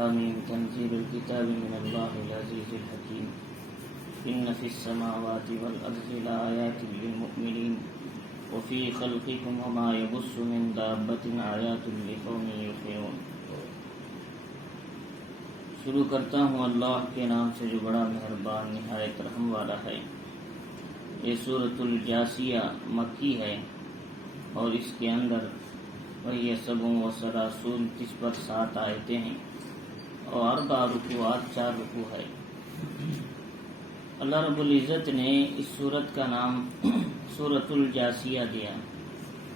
حمیم تنزیل الکتاب من اللہ العزیز الحکیم ان فی السماوات والارض لآیات للمؤمنین وفی خلقکم وما یبث من دابۃ آیات لقوم یؤمنون۔ شروع کرتا ہوں اللہ کے نام سے جو بڑا مہربان نہایت رحم والا ہے۔ یہ سورۃ الجاثیہ مکی ہے اور اس کے اندر وہی 7 آیتیں ہیں اور 4 رکوع ہے۔ اللہ رب العزت نے اس سورت کا نام سورۃ الجاثیہ دیا۔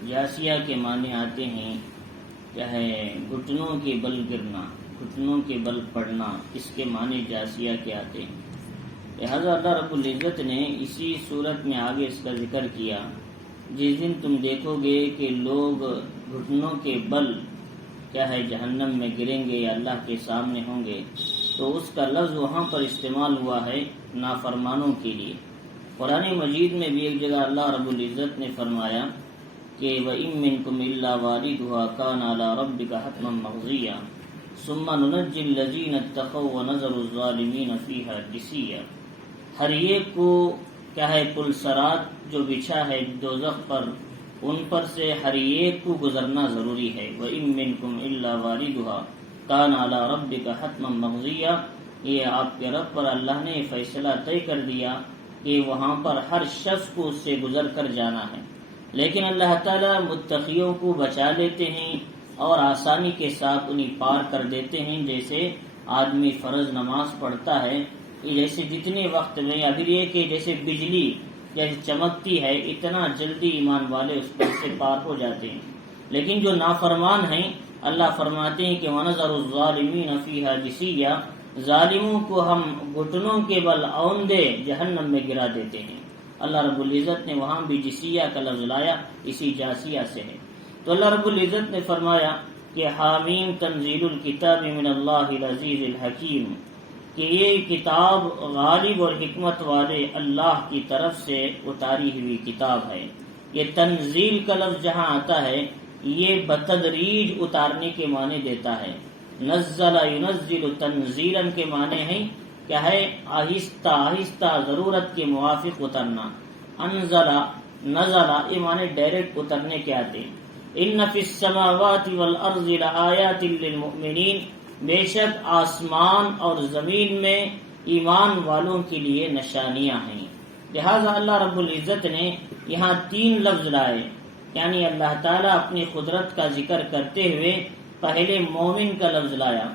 جاثیہ کے معنی آتے ہیں کیا ہے، گھٹنوں کے بل گرنا، گھٹنوں کے بل پڑنا، اس کے معنی جاثیہ کے آتے ہیں۔ لہذا اللہ رب العزت نے اسی صورت میں آگے اس کا ذکر کیا، جس دن تم دیکھو گے کہ لوگ گھٹنوں کے بل کیا ہے جہنم میں گریں گے یا اللہ کے سامنے ہوں گے، تو اس کا لفظ وہاں پر استعمال ہوا ہے نافرمانوں کے لیے۔ قرآن مجید میں بھی ایک جگہ اللہ رب العزت نے فرمایا کہ وَإِن مِّنكُمْ إِلَّا وَارِدُهَا كَانَ عَلَى رَبِّكَ حَتْمًا مَّقْضِيًّا ثُمَّ نُنَجِّي الَّذِينَ اتَّقَوْا وَنَذَرُ الظَّالِمِينَ فِيهَا جِثِيًّا۔ ہر ایک کو کیا ہے پلسرات جو بچھا ہے دوزخ پر، ان پر سے ہر ایک کو گزرنا ضروری ہے۔ وَإِن مِّنكُمْ إِلَّا وَارِدُهَا كَانَ عَلَى رَبِّكَ حَتْمًا مَّقْضِيًّا۔ یہ آپ کے رب پر اللہ نے فیصلہ طے کر دیا کہ وہاں پر ہر شخص کو اس سے گزر کر جانا ہے، لیکن اللہ تعالیٰ متقیوں کو بچا لیتے ہیں اور آسانی کے ساتھ انہیں پار کر دیتے ہیں۔ جیسے آدمی فرض نماز پڑھتا ہے، جیسے جتنے وقت میں ابھی یہ کہ جیسے بجلی جیسے چمکتی ہے، اتنا جلدی ایمان والے اس پر سے پار ہو جاتے ہیں۔ لیکن جو نافرمان ہیں، اللہ فرماتے ہیں کہ وَنَذَرُ الظَّالِمِينَ فِيهَا جِثِيًّا، ظالموں کو ہم گھٹنوں کے بل اوندے جہنم میں گرا دیتے ہیں۔ اللہ رب العزت نے وہاں بھی جسیہ کا لفظ لایا، اسی جاسیہ سے ہے۔ تو اللہ رب العزت نے فرمایا کہ حامیم تنزیل الکتاب من اللہ العزیز الحکیم، کہ یہ کتاب غالب اور حکمت والے اللہ کی طرف سے اتاری ہوئی کتاب ہے۔ یہ تنزیل کا لفظ جہاں آتا ہے، یہ بتدریج اتارنے کے معنی دیتا ہے۔ نزل ینزل تنزیلا کے معنی ہیں کیا ہے، آہستہ آہستہ ضرورت کے موافق اترنا۔ انزل نزل یہ معنی ڈائریکٹ اترنے کے آتے ہیں۔ ان فی السماوات والارض لآیات للمؤمنین، بے شک آسمان اور زمین میں ایمان والوں کے لیے نشانیاں ہیں۔ لہذا اللہ رب العزت نے یہاں 3 لفظ لائے، یعنی اللہ تعالیٰ اپنی قدرت کا ذکر کرتے ہوئے پہلے مومن کا لفظ لایا،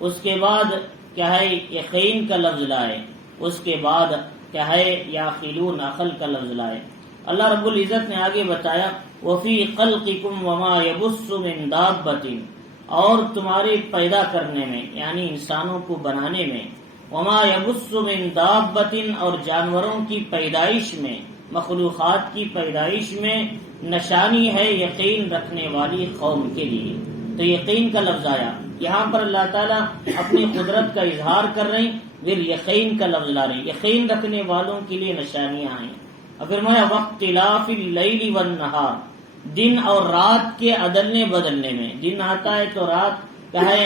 اس کے بعد کیا ہے یقین کا لفظ لائے، اس کے بعد کیا ہے یعقلون عقل کا لفظ لائے۔ اللہ رب العزت نے آگے بتایا وفی خلقکم وما یبث من دابۃ، اور تمہارے پیدا کرنے میں یعنی انسانوں کو بنانے میں، وما یبث من دابۃ اور جانوروں کی پیدائش میں، مخلوقات کی پیدائش میں نشانی ہے یقین رکھنے والی قوم کے لیے۔ تو یقین کا لفظ آیا یہاں پر، اللہ تعالیٰ اپنی قدرت کا اظہار کر رہے ہیں، پھر یقین کا لفظ لا رہے ہیں، یقین رکھنے والوں کے لیے نشانیاں ہیں۔ اور فرمایا واختلاف اللیل والنہار، دن اور رات کے عدلنے بدلنے میں، دن آتا ہے تو رات کہے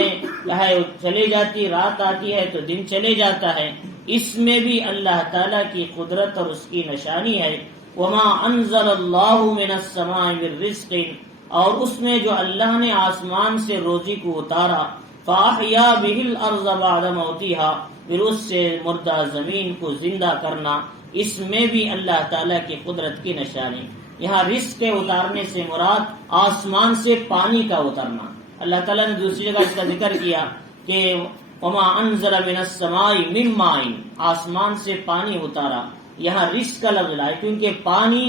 چلے جاتی، رات آتی ہے تو دن چلے جاتا ہے، اس میں بھی اللہ تعالیٰ کی قدرت اور اس کی نشانی ہے۔ وما انزل اللہ من السماء من رزق، اور اس میں جو اللہ نے آسمان سے روزی کو اتارا، فاحیا بہ الارض بعد موتها، پھر اس سے مردہ زمین کو زندہ کرنا، اس میں بھی اللہ تعالیٰ کی قدرت کی نشانی۔ یہاں رزق کے اتارنے سے مراد آسمان سے پانی کا اترنا۔ اللہ تعالیٰ نے دوسری جگہ اس کا ذکر کیا کہ وما انزل من السماء من ماء، آسمان سے پانی اتارا۔ یہاں رزق کا لفظ لائے کیونکہ پانی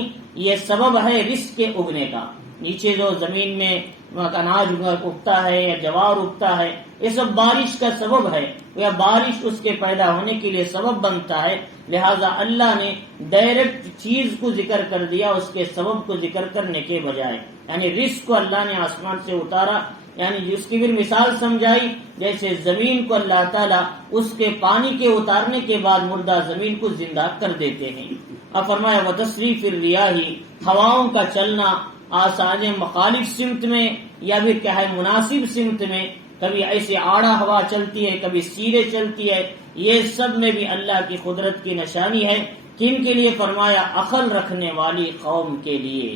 یہ سبب ہے رزق کے اگنے کا۔ نیچے جو زمین میں اناج اگتا ہے یا جوار اگتا ہے، یہ سب بارش کا سبب ہے، یا بارش اس کے پیدا ہونے کے لیے سبب بنتا ہے۔ لہذا اللہ نے ڈائریکٹ چیز کو ذکر کر دیا اس کے سبب کو ذکر کرنے کے بجائے، یعنی رزق کو اللہ نے آسمان سے اتارا، یعنی جس کی پھر مثال سمجھائی جیسے زمین کو اللہ تعالیٰ اس کے پانی کے اتارنے کے بعد مردہ زمین کو زندہ کر دیتے ہیں۔ اب فرمایا وتصریف الریاح، ہواؤں کا چلنا آسان مخالف سمت میں یا بھی کیا ہے مناسب سمت میں، کبھی ایسے آڑا ہوا چلتی ہے، کبھی سیدھے چلتی ہے، یہ سب میں بھی اللہ کی قدرت کی نشانی ہے۔ کن کے لیے؟ فرمایا عقل رکھنے والی قوم کے لیے۔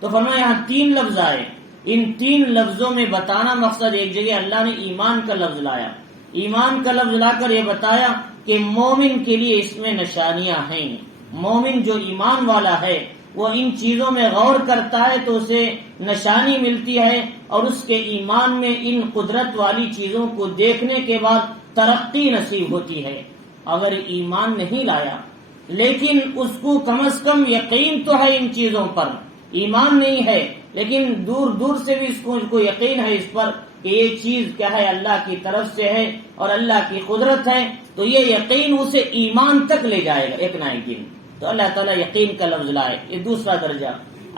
تو فرمایا یہاں 3 لفظ آئے، ان 3 لفظوں میں بتانا مقصد، ایک جگہ اللہ نے ایمان کا لفظ لایا، ایمان کا لفظ لا کر یہ بتایا کہ مومن کے لیے اس میں نشانیاں ہیں۔ مومن جو ایمان والا ہے وہ ان چیزوں میں غور کرتا ہے تو اسے نشانی ملتی ہے، اور اس کے ایمان میں ان قدرت والی چیزوں کو دیکھنے کے بعد ترقی نصیب ہوتی ہے۔ اگر ایمان نہیں لایا لیکن اس کو کم از کم یقین تو ہے ان چیزوں پر، ایمان نہیں ہے لیکن دور دور سے بھی اس کو یقین ہے اس پر کہ یہ چیز کیا ہے، اللہ کی طرف سے ہے اور اللہ کی قدرت ہے، تو یہ یقین اسے ایمان تک لے جائے گا ایک نہ ایک دن۔ تو اللہ تعالیٰ یقین کا لفظ لائے، یہ دوسرا درجہ۔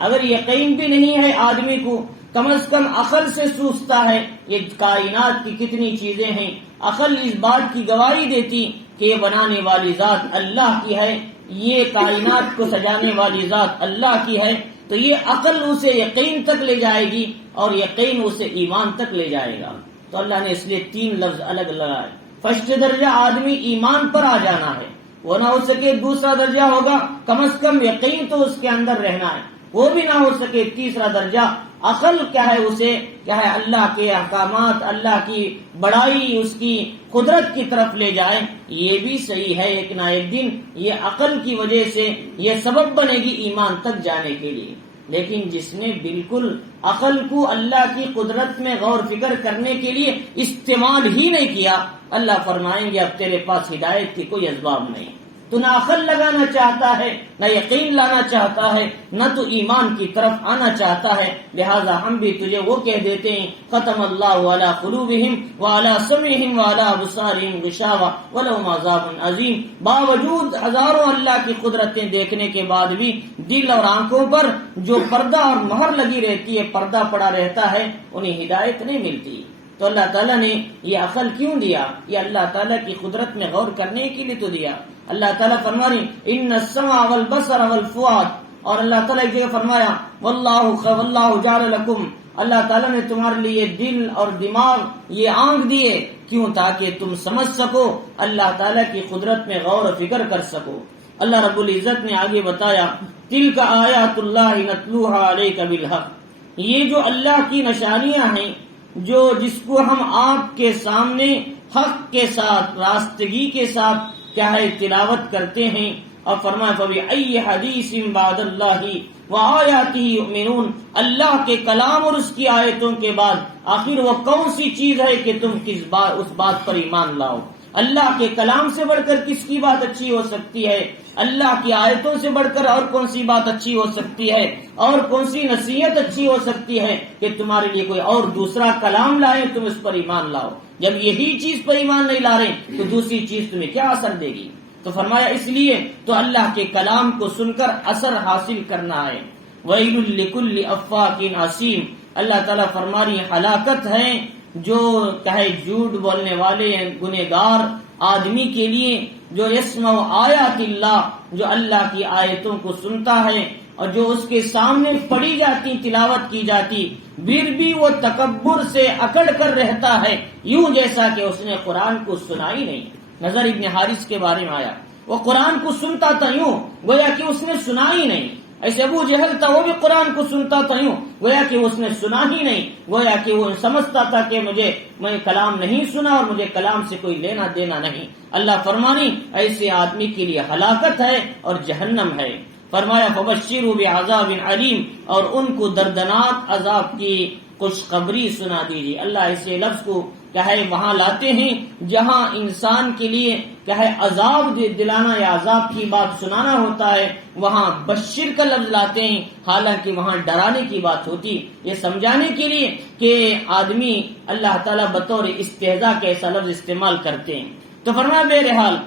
اگر یقین بھی نہیں ہے آدمی کو، کم از کم عقل سے سوچتا ہے یہ کائنات کی کتنی چیزیں ہیں، عقل اس بات کی گواہی دیتی کہ یہ بنانے والی ذات اللہ کی ہے، یہ کائنات کو سجانے والی ذات اللہ کی ہے، تو یہ عقل اسے یقین تک لے جائے گی اور یقین اسے ایمان تک لے جائے گا۔ تو اللہ نے اس لیے 3 لفظ الگ لگائے۔ فرسٹ درجہ آدمی ایمان پر آ جانا ہے، وہ نہ ہو سکے دوسرا درجہ ہوگا کم از کم یقین تو اس کے اندر رہنا ہے، وہ بھی نہ ہو سکے تیسرا درجہ عقل کیا ہے، اسے کیا ہے اللہ کے احکامات، اللہ کی بڑائی، اس کی قدرت کی طرف لے جائے، یہ بھی صحیح ہے۔ ایک نہ ایک دن یہ عقل کی وجہ سے یہ سبب بنے گی ایمان تک جانے کے لیے۔ لیکن جس نے بالکل عقل کو اللہ کی قدرت میں غور فکر کرنے کے لیے استعمال ہی نہیں کیا، اللہ فرمائیں گے اب تیرے پاس ہدایت کی کوئی اسباب نہیں، تو نہ عقل لگانا چاہتا ہے، نہ یقین لانا چاہتا ہے، نہ تو ایمان کی طرف آنا چاہتا ہے۔ لہذا ہم بھی تجھے وہ کہہ دیتے ہیں ختم اللہ علی قلوبہم وعلی سمعہم وعلی ابصارہم غشاوہ ولہم عذاب عظیم۔ باوجود ہزاروں اللہ کی قدرتیں دیکھنے کے بعد بھی دل اور آنکھوں پر جو پردہ اور مہر لگی رہتی ہے، پردہ پڑا رہتا ہے، انہیں ہدایت نہیں ملتی۔ تو اللہ تعالیٰ نے یہ عقل کیوں دیا؟ یہ اللہ تعالیٰ کی قدرت میں غور کرنے کے لیے تو دیا۔ اللہ تعالیٰ فرمانی ان السمع والبصر والفؤاد، اور اللہ تعالیٰ ایک جگہ فرمایا واللہ جعل لکم، اللہ تعالیٰ نے تمہارے لیے دل اور دماغ، یہ آنکھ دیے، کیوں؟ تاکہ تم سمجھ سکو، اللہ تعالیٰ کی قدرت میں غور و فکر کر سکو۔ اللہ رب العزت نے آگے بتایا تلک آیات اللہ نتلوہا علیک بالحق، یہ جو اللہ کی نشانیاں ہیں جس کو ہم آپ کے سامنے حق کے ساتھ، راستگی کے ساتھ کیا ہے تلاوت کرتے ہیں۔ اور فرمایا فبأي حدیث بعد اللہ وآیاتہ یؤمنون، اللہ کے کلام اور اس کی آیتوں کے بعد آخر وہ کون سی چیز ہے کہ تم اس بات پر ایمان لاؤ؟ اللہ کے کلام سے بڑھ کر کس کی بات اچھی ہو سکتی ہے؟ اللہ کی آیتوں سے بڑھ کر اور کون سی بات اچھی ہو سکتی ہے؟ اور کون سی نصیحت اچھی ہو سکتی ہے کہ تمہارے لیے کوئی اور دوسرا کلام لائے، تم اس پر ایمان لاؤ؟ جب یہی چیز پر ایمان نہیں لا رہے تو دوسری چیز تمہیں کیا اثر دے گی؟ تو فرمایا اس لیے تو اللہ کے کلام کو سن کر اثر حاصل کرنا ہے۔ وَيْلٌ لِكُلِّ أَفَّاكٍ أَثِيمٍ، اللہ تعالیٰ فرما رہی ہلاکت ہے جو کہے جھوٹ بولنے والے گنہگار آدمی کے لیے، جو یسمع آیات اللہ، جو اللہ کی آیتوں کو سنتا ہے اور جو اس کے سامنے پڑھی جاتی، تلاوت کی جاتی، پھر بھی وہ تکبر سے اکڑ کر رہتا ہے، یوں جیسا کہ اس نے قرآن کو سنا ہی نہیں۔ نظر ابن حارث کے بارے میں آیا، وہ قرآن کو سنتا تھا یوں گویا کہ اس نے سنا ہی نہیں۔ ایسے ابو جہل تھا، وہ بھی قرآن کو سنتا تھا یوں گویا کہ اس نے سنا ہی نہیں، گویا کہ وہ سمجھتا تھا کہ میں کلام نہیں سنا اور مجھے کلام سے کوئی لینا دینا نہیں۔ اللہ فرمانی ایسے آدمی کے لیے ہلاکت ہے اور جہنم ہے۔ فرمایا فبشروا بعذاب علیم، اور ان کو دردناک عذاب کی خوشخبری سنا دیجیے۔ اللہ ایسے لفظ کو کیا ہے وہاں لاتے ہیں جہاں انسان کے لیے کیا ہے عذاب دلانا یا عذاب کی بات سنانا ہوتا ہے، وہاں بشر کا لفظ لاتے ہیں، حالانکہ وہاں ڈرانے کی بات ہوتی، یہ سمجھانے کے لیے کہ آدمی اللہ تعالیٰ بطور استہزاء کے ایسا لفظ استعمال کرتے ہیں۔ تو فرمایا بہرحال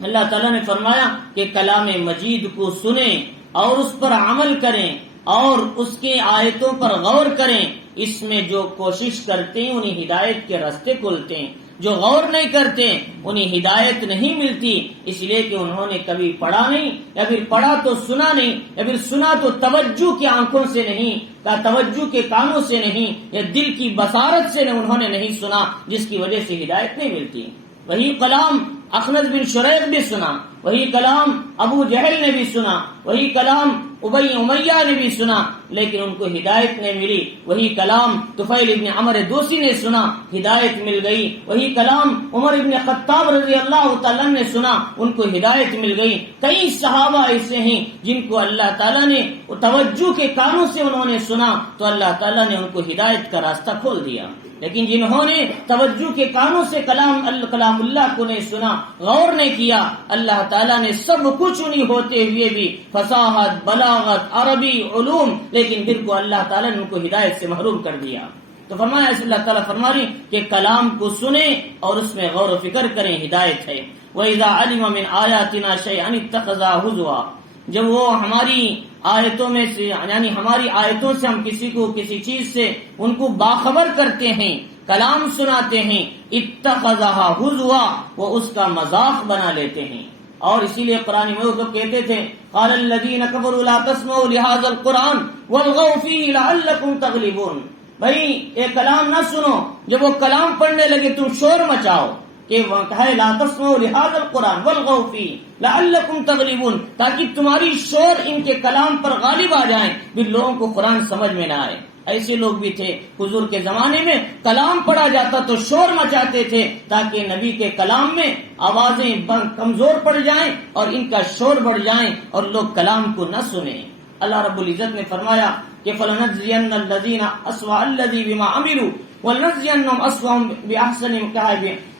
اللہ تعالیٰ نے فرمایا کہ کلام مجید کو سنیں اور اس پر عمل کریں اور اس کے آیتوں پر غور کریں، اس میں جو کوشش کرتے ہیں انہیں ہدایت کے راستے کھولتے ہیں۔ جو غور نہیں کرتے انہیں ہدایت نہیں ملتی، اس لیے کہ انہوں نے کبھی پڑھا نہیں، یا پھر پڑھا تو سنا نہیں، یا پھر سنا تو توجہ کی آنکھوں سے نہیں، توجہ کے کانوں سے نہیں، یا دل کی بصارت سے انہوں نے نہیں سنا، جس کی وجہ سے ہدایت نہیں ملتی۔ وہی کلام اخنس بن شریح بھی سنا، وہی کلام ابو جہل نے بھی سنا، وہی کلام ابی امیہ نے بھی سنا، لیکن ان کو ہدایت نہیں ملی۔ وہی کلام طفیل ابن عمر دوسی نے سنا، ہدایت مل گئی۔ وہی کلام عمر ابن خطاب رضی اللہ تعالیٰ نے سنا، ان کو ہدایت مل گئی۔ کئی صحابہ ایسے ہیں جن کو اللہ تعالیٰ نے توجہ کے کانوں سے انہوں نے سنا تو اللہ تعالیٰ نے ان کو ہدایت کا راستہ کھول دیا، لیکن جنہوں نے توجہ کے کانوں سے کلام اللہ کو نہیں سنا، غور نہیں کیا، اللہ تعالیٰ نے سب کچھ انہیں ہوتے ہوئے بھی فصاحت، بلاغت، عربی، علوم، لیکن پھر کو اللہ تعالیٰ نے ان کو ہدایت سے محروم کر دیا۔ تو فرمایا اس اللہ تعالیٰ فرما رہی کہ کلام کو سنیں اور اس میں غور و فکر کریں، ہدایت ہے۔ وَإِذَا عَلِمَ مِنْ آيَاتِنَا شَيْئًا اتَّخَذَهُ هُزُوًا، جب وہ ہماری آیتوں میں سے یعنی ہماری آیتوں سے ہم کسی کو کسی چیز سے ان کو باخبر کرتے ہیں، کلام سناتے ہیں، اتخذها ہزوا، وہ اس کا مذاق بنا لیتے ہیں۔ اور اسی لیے قرآن میں وہ کہتے تھے قال الذين كفروا لا تسمعوا لهذا القرآن والغوا فيه لعلكم تغلبون، بھائی یہ کلام نہ سنو، جب وہ کلام پڑھنے لگے تم شور مچاؤ کہ ہے لا تسمعوا لهذا القرآن والغوا فيه لعلكم تغلبون، تاکہ تمہاری شور ان کے کلام پر غالب آ جائیں، بھی لوگوں کو قرآن سمجھ میں نہ آئے۔ ایسے لوگ بھی تھے حضور کے زمانے میں، کلام پڑھا جاتا تو شور مچاتے تھے تاکہ نبی کے کلام میں آوازیں کمزور پڑ جائیں اور ان کا شور بڑھ جائیں اور لوگ کلام کو نہ سنیں۔ اللہ رب العزت نے فرمایا کہ فَلَنَجْزِيَنَّ الَّذِينَ أَسْوَأَ الَّذِي بِمَا عَمِلُوا وَلَنَجْزِيَنَّهُمْ أَسْوَأَهُمْ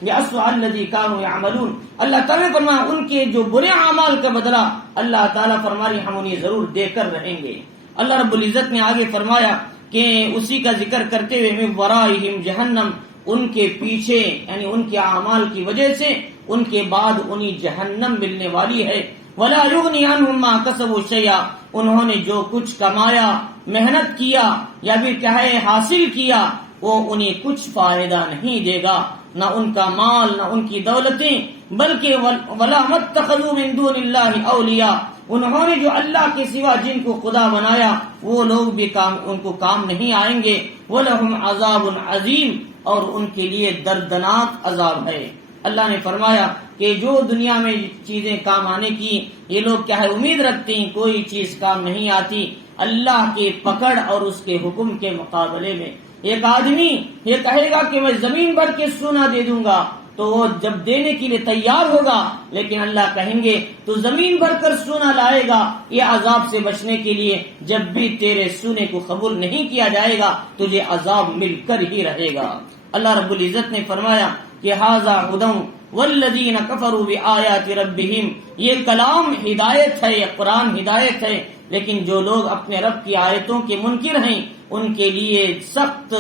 بِأَسْوَأِ الَّذِي كَانُوا يَعْمَلُونَ، اللہ تعالیٰ نے فرمایا ان کے جو برے اعمال کا بدلہ اللہ تعالیٰ فرمائی ہم انہیں ضرور دے کر رہیں گے۔ اللہ رب العزت نے آگے فرمایا کہ اسی کا ذکر کرتے ہوئے من ورائہم جہنم، ان کے پیچھے یعنی ان کے اعمال کی وجہ سے ان کے بعد انہیں جہنم ملنے والی ہے۔ ولا یغنی عنہم ما کسبوا شیئا، انہوں نے جو کچھ کمایا، محنت کیا یا بھی کہے حاصل کیا، وہ انہیں کچھ فائدہ نہیں دے گا، نہ ان کا مال نہ ان کی دولتیں، بلکہ ولا متخذوا من دون اللہ اولیاء، انہوں نے جو اللہ کے سوا جن کو خدا بنایا وہ لوگ بھی ان کو کام نہیں آئیں گے۔ وَلَهُمْ عَذَابٌ عَظِيمٌ، اور ان کے لیے دردناک عذاب ہے۔ اللہ نے فرمایا کہ جو دنیا میں چیزیں کام آنے کی یہ لوگ کیا ہے امید رکھتے ہیں، کوئی چیز کام نہیں آتی اللہ کے پکڑ اور اس کے حکم کے مقابلے میں۔ ایک آدمی یہ کہے گا کہ میں زمین بھر کے سونا دے دوں گا تو وہ جب دینے کے لیے تیار ہوگا، لیکن اللہ کہیں گے تو زمین بھر کر سونا لائے گا یہ عذاب سے بچنے کے لیے، جب بھی تیرے سونے کو قبول نہیں کیا جائے گا تجھے عذاب مل کر ہی رہے گا۔ اللہ رب العزت نے فرمایا کہ ھذا ھدی والذین کفروا بآیات ربہم، یہ کلام ہدایت ہے، یہ قرآن ہدایت ہے، لیکن جو لوگ اپنے رب کی آیتوں کے منکر ہیں ان کے لیے سخت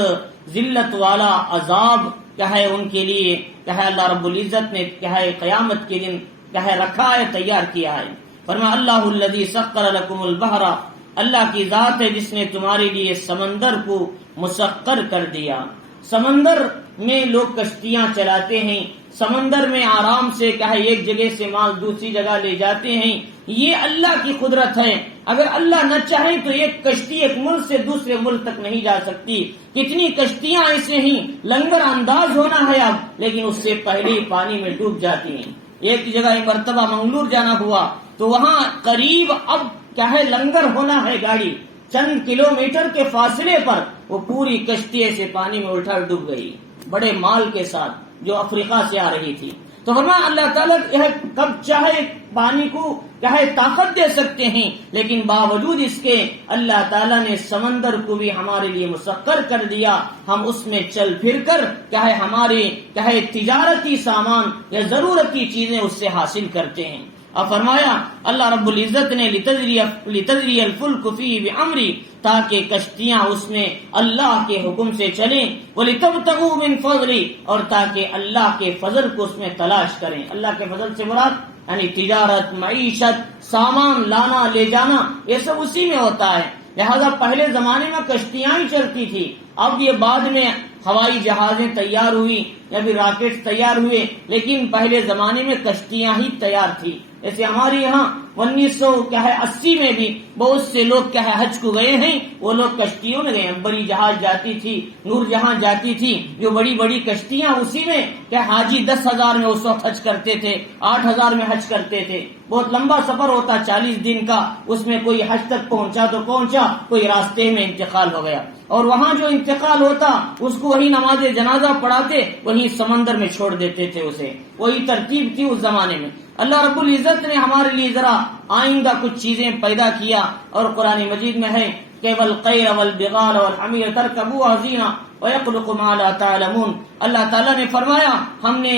ذلت والا عذاب کیا ہے، ان کے لیے کیا ہے اللہ رب العزت نے کیا ہے قیامت کے دن کیا ہے رکھا ہے، تیار کیا ہے۔ فرمایا اللہ الذی سخر لکم البحر، اللہ کی ذات ہے جس نے تمہارے لیے سمندر کو مسخر کر دیا۔ سمندر میں لوگ کشتیاں چلاتے ہیں، سمندر میں آرام سے کیا ہے ایک جگہ سے مال دوسری جگہ لے جاتے ہیں، یہ اللہ کی قدرت ہے۔ اگر اللہ نہ چاہے تو ایک کشتی ایک ملک سے دوسرے ملک تک نہیں جا سکتی۔ کتنی کشتیاں ایسے ہیں لنگر انداز ہونا ہے اب، لیکن اس سے پہلے ہی پانی میں ڈوب جاتی ہیں۔ ایک جگہ ایک مرتبہ منگلور جانا ہوا تو وہاں قریب اب کیا ہے لنگر ہونا ہے گاڑی، چند کلومیٹر کے فاصلے پر وہ پوری کشتی سے پانی میں الٹا ڈوب گئی، بڑے مال کے ساتھ جو افریقہ سے آ رہی تھی۔ تو فرمایا اللہ تعالیٰ کب چاہے پانی کو کیا ہے طاقت دے سکتے ہیں، لیکن باوجود اس کے اللہ تعالیٰ نے سمندر کو بھی ہمارے لیے مسخر کر دیا، ہم اس میں چل پھر کر کیا ہے ہمارے کیا ہے تجارتی سامان یا ضرورتی چیزیں اس سے حاصل کرتے ہیں۔ اور فرمایا اللہ رب العزت نے لتجری الفلک فیہ بامری، تاکہ کشتیاں اس میں اللہ کے حکم سے چلیں، وَلِتَبْتَغُوا مِنْ فَضْلِهِ، اور تاکہ اللہ کے فضل کو اس میں تلاش کریں۔ اللہ کے فضل سے مراد یعنی تجارت، معیشت، سامان لانا لے جانا یہ سب اسی میں ہوتا ہے۔ لہذا پہلے زمانے میں کشتیاں ہی چلتی تھی، اب یہ بعد میں ہوائی جہازیں تیار ہوئی یا پھر راکٹ تیار ہوئے، لیکن پہلے زمانے میں کشتیاں ہی تیار تھی. جیسے ہمارے یہاں 1980 میں بھی بہت سے لوگ حج کو گئے ہیں، وہ لوگ کشتیوں میں گئے. بڑی جہاز جاتی تھی، نور جہاں جاتی تھی، جو بڑی بڑی کشتیاں، اسی میں حاجی 10,000 میں اس وقت حج کرتے تھے، 8,000 میں حج کرتے تھے. بہت لمبا سفر ہوتا 40 دن کا، اس میں کوئی حج تک پہنچا تو پہنچا، کوئی راستے میں انتقال ہو گیا. اور وہاں جو انتقال ہوتا اس کو وہی نماز جنازہ پڑھاتے، وہی سمندر میں چھوڑ دیتے تھے اسے. وہی ترتیب تھی اس زمانے میں. اللہ رب العزت نے ہمارے لیے ذرا آئندہ کچھ چیزیں پیدا کیا، اور قرآن مجید میں ہے کہ والخیر والبغال والحمیر ترکبوها زینہ ویخلق ما لا تعلمون. اللہ تعالیٰ نے فرمایا ہم نے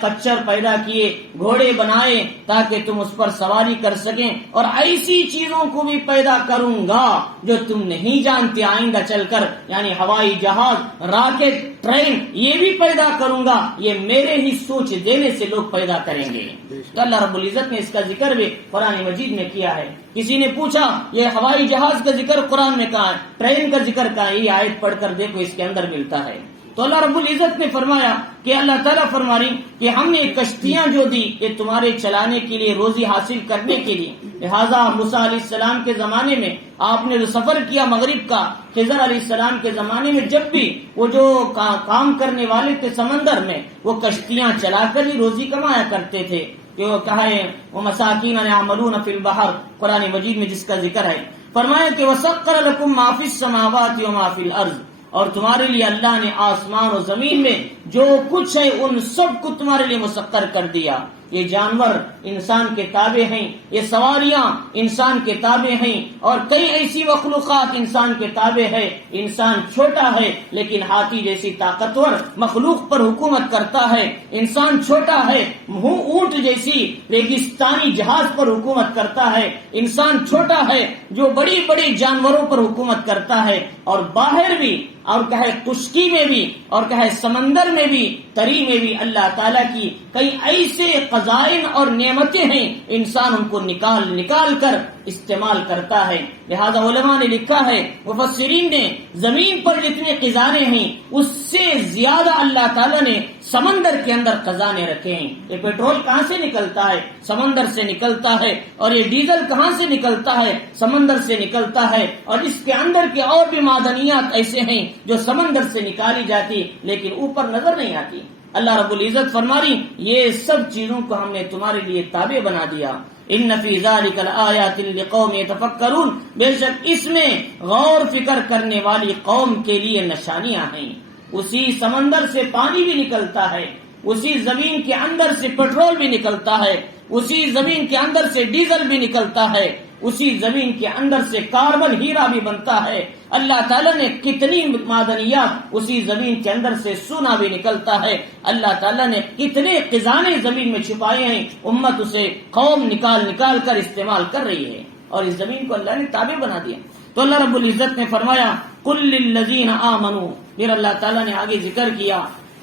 کچر پیدا کیے، گھوڑے بنائے تاکہ تم اس پر سواری کر سکیں، اور ایسی چیزوں کو بھی پیدا کروں گا جو تم نہیں جانتے آئندہ چل کر، یعنی ہوائی جہاز، راکٹ، ٹرین، یہ بھی پیدا کروں گا. یہ میرے ہی سوچ دینے سے لوگ پیدا کریں گے. تو اللہ رب العزت نے اس کا ذکر بھی قرآن مجید میں کیا ہے. کسی نے پوچھا یہ ہوائی جہاز کا ذکر قرآن میں کہاں ہے، ٹرین کا ذکر کہاں ہے؟ یہ آیت پڑھ کر دیکھو، اس کے اندر ملتا ہے. تو اللہ رب العزت نے فرمایا کہ اللہ تعالیٰ فرما رہی کہ ہم نے کشتیاں جو دی یہ تمہارے چلانے کے لیے، روزی حاصل کرنے کے لیے. لہذا موسیٰ علیہ السلام کے زمانے میں آپ نے جو سفر کیا مغرب کا، خضر علیہ السلام کے زمانے میں جب بھی وہ جو کام کرنے والے تھے سمندر میں، وہ کشتیاں چلا کر ہی روزی کمایا کرتے تھے. جو کہا ہے وہ مساکین یعملون فی البحر، قرآن مجید میں جس کا ذکر ہے. فرمایا کہ وسخر لکم ما فی السماوات وما فی الارض، اور تمہارے لیے اللہ نے آسمان اور زمین میں جو کچھ ہے ان سب کو تمہارے لیے مسخر کر دیا. یہ جانور انسان کے تابع ہیں، یہ سواریاں انسان کے تابع ہیں، اور کئی ایسی مخلوقات انسان کے تابع ہے. انسان چھوٹا ہے لیکن ہاتھی جیسی طاقتور مخلوق پر حکومت کرتا ہے. انسان چھوٹا ہے، اونٹ جیسی ریگستانی جہاز پر حکومت کرتا ہے. انسان چھوٹا ہے جو بڑی بڑی جانوروں پر حکومت کرتا ہے. اور باہر بھی، اور خشکی میں بھی، اور سمندر میں بھی، تری میں بھی اللہ تعالیٰ کی کئی ایسے خزائن اور نعمتیں ہیں، انسان ان کو نکال نکال کر استعمال کرتا ہے. لہذا علماء نے لکھا ہے، مفسرین نے، زمین پر جتنے خزانے ہیں اس سے زیادہ اللہ تعالیٰ نے سمندر کے اندر خزانے رکھے ہیں. یہ پیٹرول کہاں سے نکلتا ہے؟ سمندر سے نکلتا ہے. اور یہ ڈیزل کہاں سے نکلتا ہے؟ سمندر سے نکلتا ہے. اور اس کے اندر کے اور بھی معدنیات ایسے ہیں جو سمندر سے نکالی جاتی لیکن اوپر نظر نہیں آتی. اللہ رب العزت فرما رہی یہ سب چیزوں کو ہم نے تمہارے لیے تابع بنا دیا. ان فی ذلک لآیات لقوم یتفکرون، بے شک اس میں غور فکر کرنے والی قوم کے لیے نشانیاں ہیں. اسی سمندر سے پانی بھی نکلتا ہے، اسی زمین کے اندر سے پیٹرول بھی نکلتا ہے، اسی زمین کے اندر سے ڈیزل بھی نکلتا ہے، اسی زمین کے اندر سے کاربن ہیرا بھی بنتا ہے. اللہ تعالیٰ نے کتنی معدنیات، اسی زمین کے اندر سے سونا بھی نکلتا ہے. اللہ تعالیٰ نے کتنے خزانے زمین میں چھپائے ہیں، امت اسے قوم نکال نکال کر استعمال کر رہی ہے، اور اس زمین کو اللہ نے تابع بنا دیا. تو اللہ رب العزت نے فرمایا قل للذین آمنوا، پھر اللہ تعالیٰ نے آگے ذکر کیا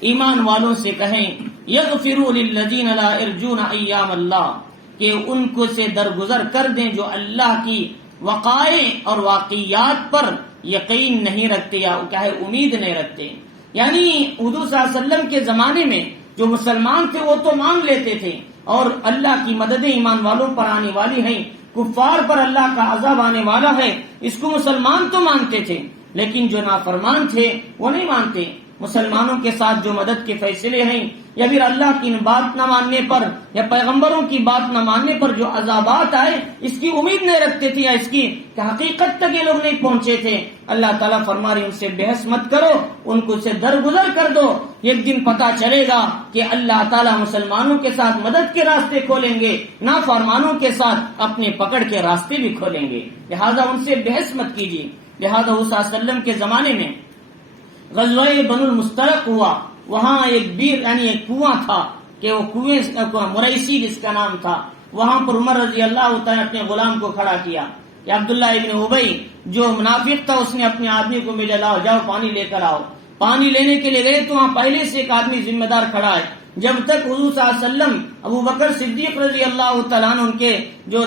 ایمان والوں سے کہیں یغفروا للذین لا یرجون ایام اللہ، کہ ان کو سے درگزر کر دیں جو اللہ کی وقائع اور واقعات پر یقین نہیں رکھتے یا امید نہیں رکھتے. یعنی حضور صلی اللہ علیہ وسلم کے زمانے میں جو مسلمان تھے وہ تو مانگ لیتے تھے، اور اللہ کی مدد ایمان والوں پر آنے والی ہیں، کفار پر اللہ کا عذاب آنے والا ہے، اس کو مسلمان تو مانتے تھے، لیکن جو نافرمان تھے وہ نہیں مانتے. مسلمانوں کے ساتھ جو مدد کے فیصلے ہیں، یا پھر اللہ کی بات نہ ماننے پر یا پیغمبروں کی بات نہ ماننے پر جو عذابات آئے، اس کی امید نہیں رکھتے تھے، یا اس کی حقیقت تک یہ لوگ نہیں پہنچے تھے. اللہ تعالیٰ فرما رہے ان سے بحث مت کرو، ان کو سے درگزر کر دو. ایک دن پتا چلے گا کہ اللہ تعالیٰ مسلمانوں کے ساتھ مدد کے راستے کھولیں گے، نافرمانوں کے ساتھ اپنے پکڑ کے راستے بھی کھولیں گے. لہذا ان سے بحث مت کیجیے. لہذا حضور صلی اللہ علیہ وسلم کے زمانے میں غزوہ بنو المستلق ہوا. وہاں ایک بیر یعنی ایک کنواں تھا کہ وہ کنویں مریسی جس کا نام تھا، وہاں پر عمر رضی اللہ تعالیٰ نے اپنے غلام کو کھڑا کیا کہ عبداللہ ابن ابی جو منافق تھا اس نے اپنے آدمی کو بھیجا، لاؤ جاؤ پانی لے کر آؤ. پانی لینے کے لیے گئے تو وہاں پہلے سے ایک آدمی ذمہ دار کھڑا ہے. جب تک حضور صلی اللہ علیہ وسلم ابو بکر صدیق رضی اللہ تعالیٰ عنہ ان کے جو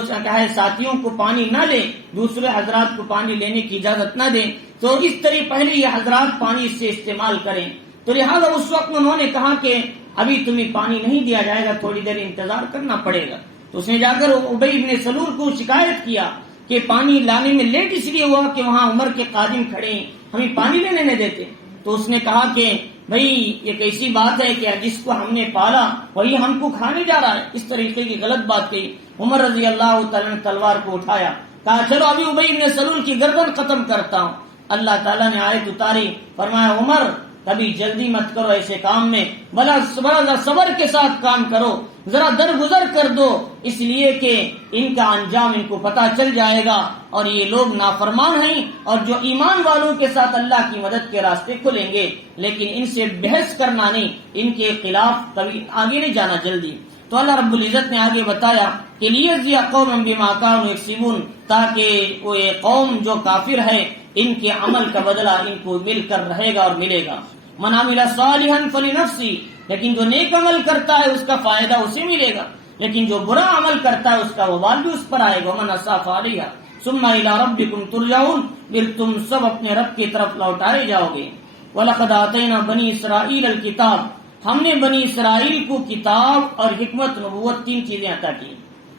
ساتھیوں کو پانی نہ لیں، دوسرے حضرات کو پانی لینے کی اجازت نہ دیں، تو اس طرح پہلے یہ حضرات پانی سے استعمال کریں. تو لہٰذا اس وقت انہوں نے کہا کہ ابھی تمہیں پانی نہیں دیا جائے گا، تھوڑی دیر انتظار کرنا پڑے گا. تو اس نے جا کر ابی بن سلول کو شکایت کیا کہ پانی لانے میں لیٹ اس لیے ہوا کہ وہاں عمر کے قادم کھڑے ہیں، ہمیں پانی لینے نہیں دیتے. تو اس نے کہا کہ بھئی یہ کیسی بات ہے کہ جس کو ہم نے پالا وہی ہم کو کھانے جا رہا ہے. اس طریقے کی غلط بات کہی. عمر رضی اللہ تعالیٰ نے تلوار کو اٹھایا، کہا چلو ابھی ابی بن سلول کی گردن ختم کرتا ہوں. اللہ تعالیٰ نے آیت اتاری، فرمایا عمر کبھی جلدی مت کرو ایسے کام میں، بلا صبر کے ساتھ کام کرو، ذرا درگزر کر دو، اس لیے کہ ان کا انجام ان کو پتا چل جائے گا اور یہ لوگ نافرمان ہیں اور جو ایمان والوں کے ساتھ اللہ کی مدد کے راستے کھلیں گے. لیکن ان سے بحث کرنا نہیں، ان کے خلاف کبھی آگے نہیں جانا جلدی. تو اللہ رب العزت نے آگے بتایا کہ لیجزی قوم بما كانوا یکسبون، تاکہ وہ قوم جو کافر ہے ان کے عمل کا بدلہ ان کو مل کر رہے گا اور ملے گا. من عمل صالحا فلنفسه، لیکن جو نیک عمل کرتا ہے اس کا فائدہ اسے ملے گا، لیکن جو برا عمل کرتا ہے اس کا وبال بھی اس پر آئے گا. من اساء فعليها ثم الى ربكم ترجعون، پھر تم سب اپنے رب کی طرف لوٹائے جاؤ گے. وَلَقَدْ آتَيْنَا بَنِي إِسْرَائِيلَ الْكِتَابَ، ہم نے بنی اسرائیل کو کتاب اور حکمت نبوت تین چیزیں عطا کی.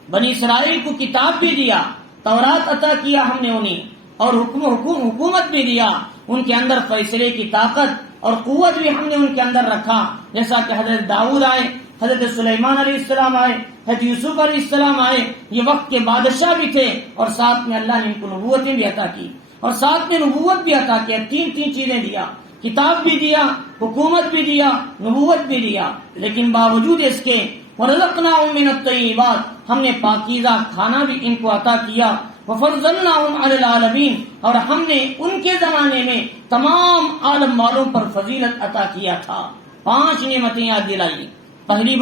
بنی اسرائیل کو کتاب بھی دیا، تورات عطا کیا ہم نے انہیں، اور حکومت بھی دیا، ان کے اندر فیصلے کی طاقت اور قوت بھی ہم نے ان کے اندر رکھا. جیسا کہ حضرت داؤد آئے، حضرت سلیمان علیہ السلام آئے، حضرت یوسف علیہ السلام آئے، یہ وقت کے بادشاہ بھی تھے، اور ساتھ میں اللہ نے ان کو نبوتیں بھی عطا کی اور ساتھ میں نبوت بھی عطا کیا. تین چیزیں دیا، کتاب بھی دیا، حکومت بھی دیا، نبوت بھی دیا. لیکن باوجود اس کے وَرَزَقْنَاهُم مِّنَ الطَّيِّبَاتِ، ہم نے پاکیزہ کھانا بھی ان کو عطا کیا. وَفَضَّلْنَاهُمْ عَلَى الْعَالَمِينَ، اور ہم نے ان کے زمانے میں تمام عالم والوں پر فضیلت عطا کیا تھا. 5 نعمتیں یاد دلائی. پہلی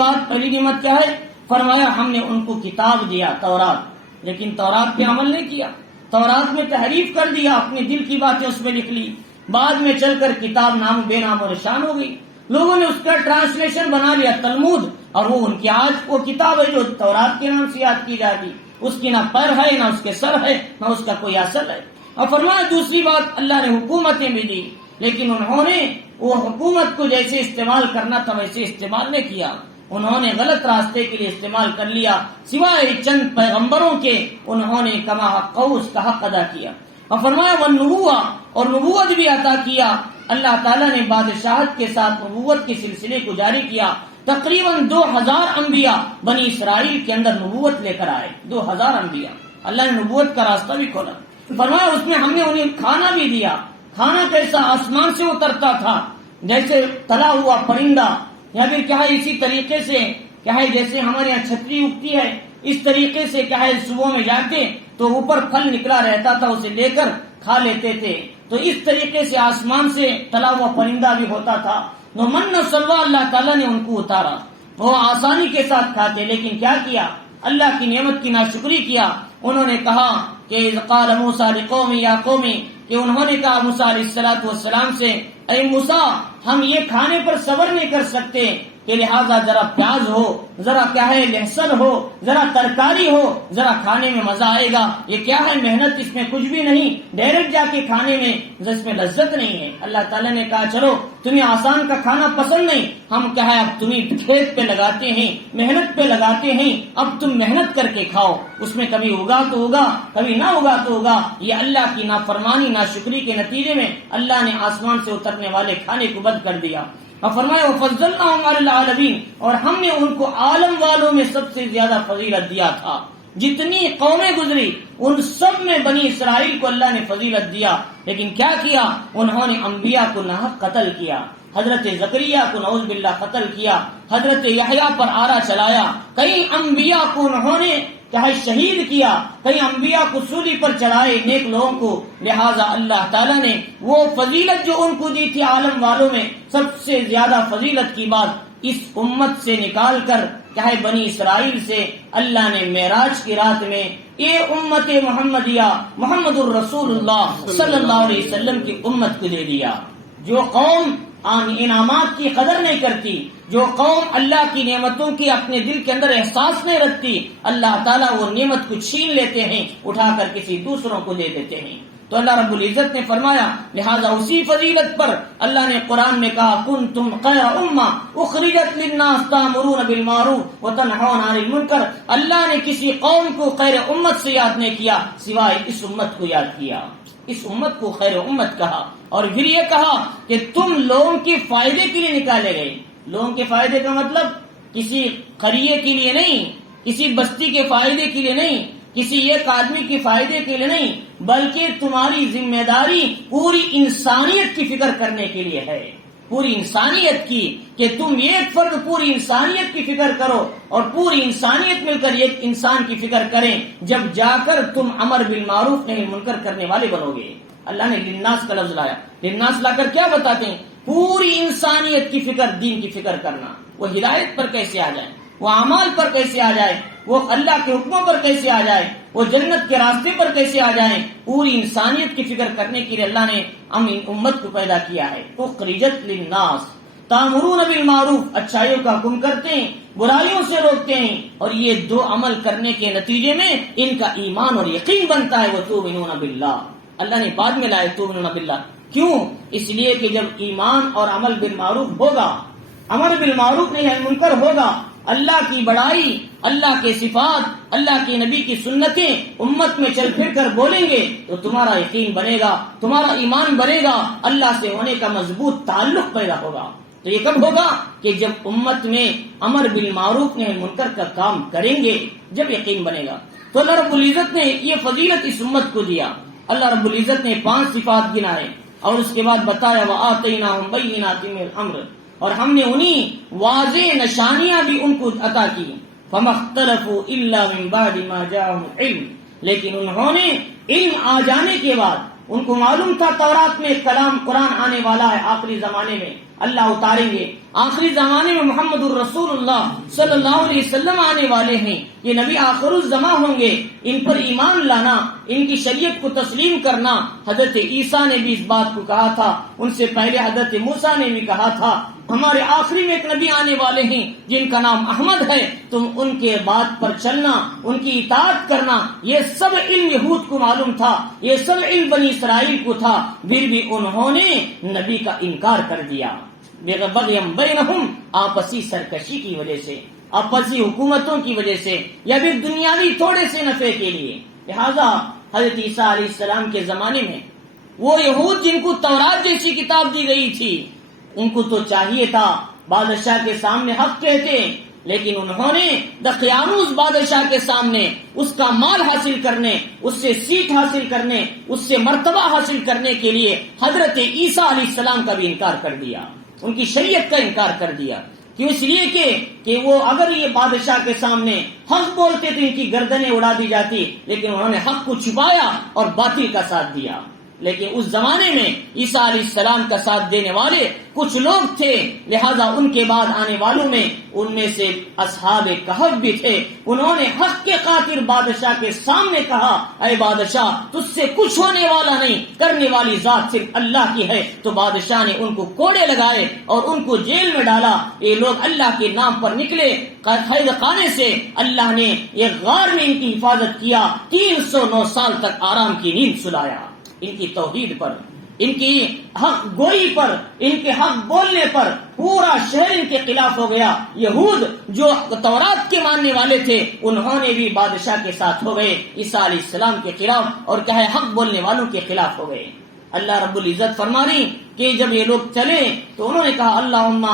نعمت کیا ہے؟ فرمایا ہم نے ان کو کتاب دیا، تورات، لیکن تورات پہ عمل نہیں کیا، تورات میں تحریف کر دیا، اپنے دل کی باتیں اس میں لکھ لی. بعد میں چل کر کتاب نام بے نام و نشان ہو گئی، لوگوں نے اس کا ٹرانسلیشن بنا لیا تلمود، اور وہ ان کی آج وہ کتاب ہے جو تورات کے نام سے یاد کی جاتی، اس کی نہ پر ہے نہ اس کے سر ہے نہ اس کا کوئی اصل ہے. اور فرمایا دوسری بات، اللہ نے حکومتیں بھی دی، لیکن انہوں نے وہ حکومت کو جیسے استعمال کرنا تھا ویسے استعمال نہیں کیا، انہوں نے غلط راستے کے لیے استعمال کر لیا. سوائے چند پیغمبروں کے انہوں نے کما حق اس کا حق ادا کیا. اور فرمایا والنبوہ، اور نبوت بھی عطا کیا. اللہ تعالیٰ نے بادشاہت کے ساتھ نبوت کے سلسلے کو جاری کیا. تقریباً 2000 انبیاء بنی اسرائیل کے اندر نبوت لے کر آئے. 2000 انبیاء، اللہ نے نبوت کا راستہ بھی کھولا. فرمایا اس میں ہم نے انہیں کھانا بھی دیا. کھانا کیسا؟ آسمان سے اترتا تھا، جیسے تلا ہوا پرندہ، یا پھر کیا ہے اسی طریقے سے کیا ہے جیسے ہمارے یہاں چھتری اگتی ہے، اس طریقے سے کیا ہے صبح میں جاتے تو اوپر پھل نکلا رہتا تھا، اسے لے کر کھا لیتے تھے. تو اس طریقے سے آسمان سے تلا ہوا پرندہ بھی ہوتا تھا. تو من سلوا اللہ تعالیٰ نے ان کو اتارا، وہ آسانی کے ساتھ کھاتے. لیکن کیا کیا؟ اللہ کی نعمت کی ناشکری کیا. انہوں نے کہا کہ اذ قال موسیٰ لقومی یا قومی، کہ انہوں نے کہا موسیٰ علیہ السلام سے، اے موسیٰ ہم یہ کھانے پر صبر نہیں کر سکتے، کہ لہٰذا ذرا پیاز ہو، ذرا کیا ہے لہسن ہو، ذرا ترکاری ہو، ذرا کھانے میں مزہ آئے گا. یہ کیا ہے محنت، اس میں کچھ بھی نہیں، ڈائریکٹ جا کے کھانے میں اس میں لذت نہیں ہے. اللہ تعالیٰ نے کہا چلو تمہیں آسان کا کھانا پسند نہیں، ہم کیا ہے اب تمہیں کھیت پہ لگاتے ہیں، محنت پہ لگاتے ہیں، اب تم محنت کر کے کھاؤ. اس میں کبھی ہوگا تو ہوگا، کبھی نہ ہوگا تو ہوگا. یہ اللہ کی نافرمانی ناشکری کے نتیجے میں اللہ نے آسمان سے اترنے والے کھانے کو بند کر دیا. اور فرمایا وَفَضَّلْنَاهُمْ عَلَى الْعَالَمِينَ، اور ہم نے ان کو عالم والوں میں سب سے زیادہ فضیلت دیا تھا. جتنی قومیں گزری ان سب میں بنی اسرائیل کو اللہ نے فضیلت دیا. لیکن کیا کیا؟ انہوں نے انبیاء کو ناحق قتل کیا. حضرت زکریا کو نعوذ باللہ قتل کیا، حضرت یحییٰ پر آرا چلایا، کئی انبیاء کو انہوں نے چاہے شہید کیا، کئی انبیاء کو سولی پر چڑھائے نیک لوگوں کو. لہٰذا اللہ تعالیٰ نے وہ فضیلت جو ان کو دی تھی عالم والوں میں، سب سے زیادہ فضیلت کی بات اس امت سے نکال کر چاہے بنی اسرائیل سے اللہ نے معراج کی رات میں یہ امت محمدیہ محمد الرسول اللہ صلی اللہ علیہ وسلم کی امت کو دے دیا. جو قوم انعامات کی قدر نہیں کرتی، جو قوم اللہ کی نعمتوں کی اپنے دل کے اندر احساس نہیں رکھتی، اللہ تعالیٰ وہ نعمت کو چھین لیتے ہیں، اٹھا کر کسی دوسروں کو دے دیتے ہیں. تو تو اللہ رب العزت نے فرمایا لہذا اسی فضیلت پر اللہ نے قرآن میں کہا کنتم خیر امہ اخرجت للناس تأمرون بالمعروف وتنہون عن المنکر. اللہ نے کسی قوم کو خیر امت سے یاد نہیں کیا سوائے اس امت کو یاد کیا. اس امت کو خیر امت کہا اور پھر یہ کہا کہ تم لوگوں کے فائدے کے لیے نکالے گئے. لوگوں کے فائدے کا مطلب کسی قریے کے لیے نہیں، کسی بستی کے فائدے کے لیے نہیں، کسی ایک آدمی کے فائدے کے لیے نہیں، بلکہ تمہاری ذمہ داری پوری انسانیت کی فکر کرنے کے لیے ہے. پوری انسانیت کی کہ تم ایک فرد پوری انسانیت کی فکر کرو اور پوری انسانیت مل کر ایک انسان کی فکر کریں، جب جا کر تم امر بالمعروف نہی منکر کرنے والے بنو گے. اللہ نے للناس کا لفظ لایا. للناس لا کر کیا بتاتے ہیں؟ پوری انسانیت کی فکر، دین کی فکر کرنا. وہ ہدایت پر کیسے آ جائے، وہ اعمال پر کیسے آ جائے، وہ اللہ کے حکموں پر کیسے آ جائے، وہ جنت کے راستے پر کیسے آ جائیں. پوری انسانیت کی فکر کرنے کے لیے اللہ نے ہم امت کو پیدا کیا ہے. اخرجت للناس تأمرون بالمعروف، اچھائیوں کا حکم کرتے ہیں، برائیوں سے روکتے ہیں، اور یہ دو عمل کرنے کے نتیجے میں ان کا ایمان اور یقین بنتا ہے. وتؤمنون باللہ، اللہ نے بعد میں لایا تؤمنون باللہ. کیوں؟ اس لیے کہ جب ایمان اور عمل بالمعروف ہوگا، امر بالمعروف نہی عن المنکر ہوگا، اللہ کی بڑائی، اللہ کے صفات، اللہ کے نبی کی سنتیں امت میں چل پھر کر بولیں گے تو تمہارا یقین بنے گا، تمہارا ایمان بنے گا، اللہ سے ہونے کا مضبوط تعلق پیدا ہوگا. تو یہ کب ہوگا؟ کہ جب امت میں امر بالمعروف نہی منکر کا کام کریں گے، جب یقین بنے گا. تو اللہ رب العزت نے یہ فضیلت اس امت کو دیا. اللہ رب العزت نے 5 صفات گنائے اور اس کے بعد بتایا وآتیناہم بینات من الامر، اور ہم نے انہیں واضح نشانیاں بھی ان کو عطا کی. فما اختلفوا الا من بعد ما جاءهم العلم، لیکن انہوں نے علم آ جانے کے بعد، ان کو معلوم تھا تورات میں کلام قرآن آنے والا ہے، آخری زمانے میں اللہ اتاریں گے، آخری زمانے میں محمد الرسول اللہ صلی اللہ علیہ وسلم آنے والے ہیں، یہ نبی آخر الزمان ہوں گے. ان پر ایمان لانا، ان کی شریعت کو تسلیم کرنا. حضرت عیسیٰ نے بھی اس بات کو کہا تھا، ان سے پہلے حضرت موسیٰ نے بھی کہا تھا ہمارے آخری میں ایک نبی آنے والے ہیں جن کا نام احمد ہے، تم ان کے بات پر چلنا، ان کی اطاعت کرنا. یہ سب علم یہود کو معلوم تھا، یہ سب علم بنی اسرائیل کو تھا، پھر بھی انہوں نے نبی کا انکار کر دیا. بغیم بینہم، آپسی سرکشی کی وجہ سے، آپسی حکومتوں کی وجہ سے، یا پھر دنیاوی تھوڑے سے نفع کے لیے. لہذا حضرت عیسیٰ علیہ السلام کے زمانے میں وہ یہود جن کو تورات جیسی کتاب دی گئی تھی، ان کو تو چاہیے تھا بادشاہ کے سامنے حق کہتے، لیکن انہوں نے دقیانوس بادشاہ کے سامنے اس کا مال حاصل کرنے، اس سے سیٹ حاصل کرنے، اس سے مرتبہ حاصل کرنے کے لیے حضرت عیسیٰ علیہ السلام کا بھی انکار کر دیا، ان کی شریعت کا انکار کر دیا. کیوں؟ اس لیے کہ وہ اگر یہ بادشاہ کے سامنے حق بولتے تو ان کی گردنیں اڑا دی جاتی، لیکن انہوں نے حق کو چھپایا اور باطل کا ساتھ دیا. لیکن اس زمانے میں عیسیٰ علیہ السلام کا ساتھ دینے والے کچھ لوگ تھے، لہذا ان کے بعد آنے والوں میں ان میں سے اصحاب کہف بھی تھے. انہوں نے حق کے خاطر بادشاہ کے سامنے کہا اے بادشاہ تجھ سے کچھ ہونے والا نہیں، کرنے والی ذات صرف اللہ کی ہے. تو بادشاہ نے ان کو کوڑے لگائے اور ان کو جیل میں ڈالا. یہ لوگ اللہ کے نام پر نکلے قید خانے سے، اللہ نے ایک غار میں ان کی حفاظت کیا، 309 سال تک آرام کی نیند سلایا. ان کی توحید پر، ان کی حق گوئی پر، ان کے حق بولنے پر پورا شہر ان کے خلاف ہو گیا. یہود جو تورات کے ماننے والے تھے انہوں نے بھی بادشاہ کے ساتھ ہو گئے، عیسیٰ علیہ السلام کے خلاف، اور چاہے حق بولنے والوں کے خلاف ہو گئے. اللہ رب العزت فرما رہی کہ جب یہ لوگ چلے تو انہوں نے کہا اللہم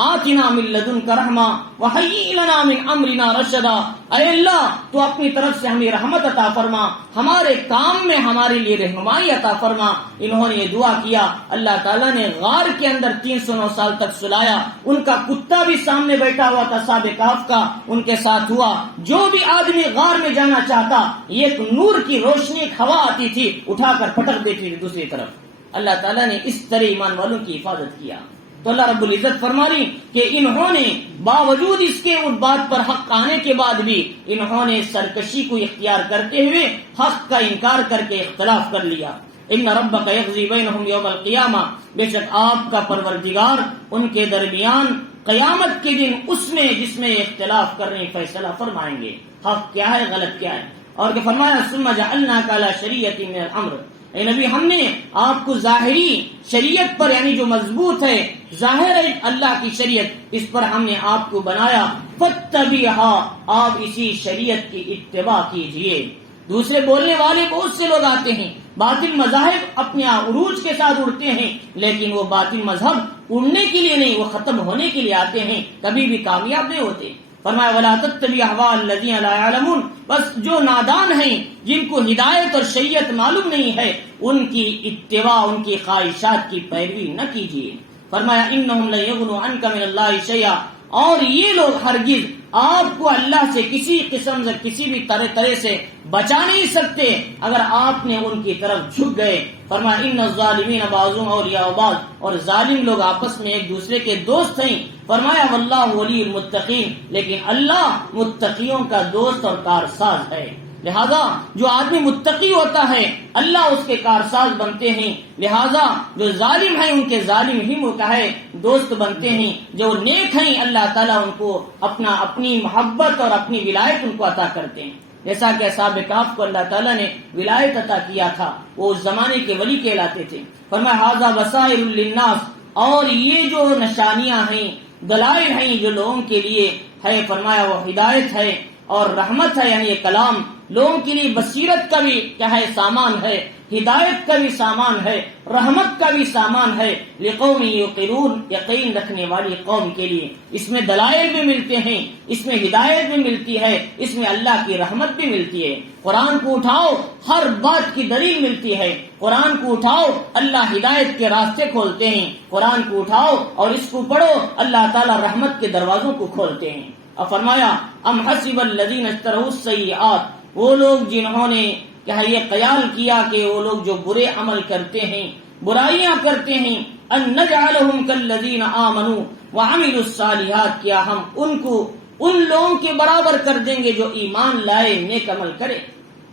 آتنا من لدنک رحمہ وہیئ لنا من امرنا رشدا، اے اللہ تو اپنی طرف سے ہمیں رحمت عطا فرما، ہمارے کام میں ہمارے لیے رہنمائی عطا فرما. انہوں نے یہ دعا کیا، اللہ تعالیٰ نے غار کے اندر 309 سال تک سلایا. ان کا کتا بھی سامنے بیٹھا ہوا تھا، اصحاب کہف کا، ان کے ساتھ ہوا. جو بھی آدمی غار میں جانا چاہتا، ایک نور کی روشنی، ایک ہوا آتی تھی، اٹھا کر پٹک دیتی تھی دوسری طرف. اللہ تعالیٰ نے اس طرح ایمان والوں کی حفاظت کیا. تو اللہ رب العزت فرما رہی کہ انہوں نے باوجود اس کے اس بات پر حق آنے کے بعد بھی انہوں نے سرکشی کو اختیار کرتے ہوئے حق کا انکار کر کے اختلاف کر لیا. ان ربک یقضی بینہم یوم القیامہ، بے شک آپ کا پروردگار ان کے درمیان قیامت کے دن اس میں جس میں اختلاف کرنے فیصلہ فرمائیں گے. حق کیا ہے، غلط کیا ہے. اور کہ فرمایا ثم جعلناک علی شریعۃ من الامر، اے نبی ہم نے آپ کو ظاہری شریعت پر، یعنی جو مضبوط ہے ظاہر ہے اللہ کی شریعت، اس پر ہم نے آپ کو بنایا، فاتبعھا، آپ اسی شریعت کی اتباع کیجئے۔ دوسرے بولنے والے بہت سے لوگ آتے ہیں، باطل مذاہب اپنے عروج کے ساتھ اڑتے ہیں، لیکن وہ باطل مذہب اڑنے کے لیے نہیں، وہ ختم ہونے کے لیے آتے ہیں، کبھی بھی کامیاب نہیں ہوتے۔ فرمایا وَلَا تَتَّبِعْ أَهْوَاءَ الَّذِينَ لَا يَعْلَمُونَ، بس جو نادان ہیں، جن کو ہدایت اور شریعت معلوم نہیں ہے، ان کی اتباع، ان کی خواہشات کی پیروی نہ کیجیے۔ فرمایا إِنَّهُمْ لَن يَغْنُوا عَنْكَ مِنَ اللَّهِ شَيْئًا، اور یہ لوگ ہرگز آپ کو اللہ سے کسی قسم سے، کسی بھی طرح سے بچا نہیں سکتے اگر آپ نے ان کی طرف جھک گئے۔ فرمایا ان الظالمین بعضهم اولیاء بعض، اور ظالم لوگ آپس میں ایک دوسرے کے دوست ہیں۔ فرمایا واللہ ولی المتقین، لیکن اللہ متقیوں کا دوست اور کارساز ہے۔ لہذا جو آدمی متقی ہوتا ہے اللہ اس کے کارساز بنتے ہیں، لہذا جو ظالم ہیں ان کے ظالم ہی ہے دوست بنتے ہیں، جو نیک ہیں اللہ تعالیٰ ان کو اپنی محبت اور اپنی ولایت ان کو عطا کرتے ہیں۔ جیسا کہ اصحاب کہف کو اللہ تعالیٰ نے ولایت عطا کیا تھا، وہ اس زمانے کے ولی کہلاتے تھے۔ فرمایا ھذا بصائر للناس، اور یہ جو نشانیاں ہیں، دلائل ہیں جو لوگوں کے لیے ہے، فرمایا وہ ہدایت ہے اور رحمت ہے، یعنی یہ کلام لوگوں کے لیے بصیرت کا بھی کیا ہے سامان ہے، ہدایت کا بھی سامان ہے، رحمت کا بھی سامان ہے، لقوم یوقنون، یقین رکھنے والی قوم کے لیے۔ اس میں دلائل بھی ملتے ہیں، اس میں ہدایت بھی ملتی ہے، اس میں اللہ کی رحمت بھی ملتی ہے۔ قرآن کو اٹھاؤ ہر بات کی دلیل ملتی ہے، قرآن کو اٹھاؤ اللہ ہدایت کے راستے کھولتے ہیں، قرآن کو اٹھاؤ اور اس کو پڑھو اللہ تعالیٰ رحمت کے دروازوں کو کھولتے ہیں۔ اور فرمایا ام حسب الذین اجترحوا السیئات، وہ لوگ جنہوں نے کیا یہ خیال کیا کہ وہ لوگ جو برے عمل کرتے ہیں، برائیاں کرتے ہیں، ان نجعلہم کالذین آمنوا وعملوا الصالحات، کیا ہم ان کو ان لوگوں کے برابر کر دیں گے جو ایمان لائے نیک عمل کرے؟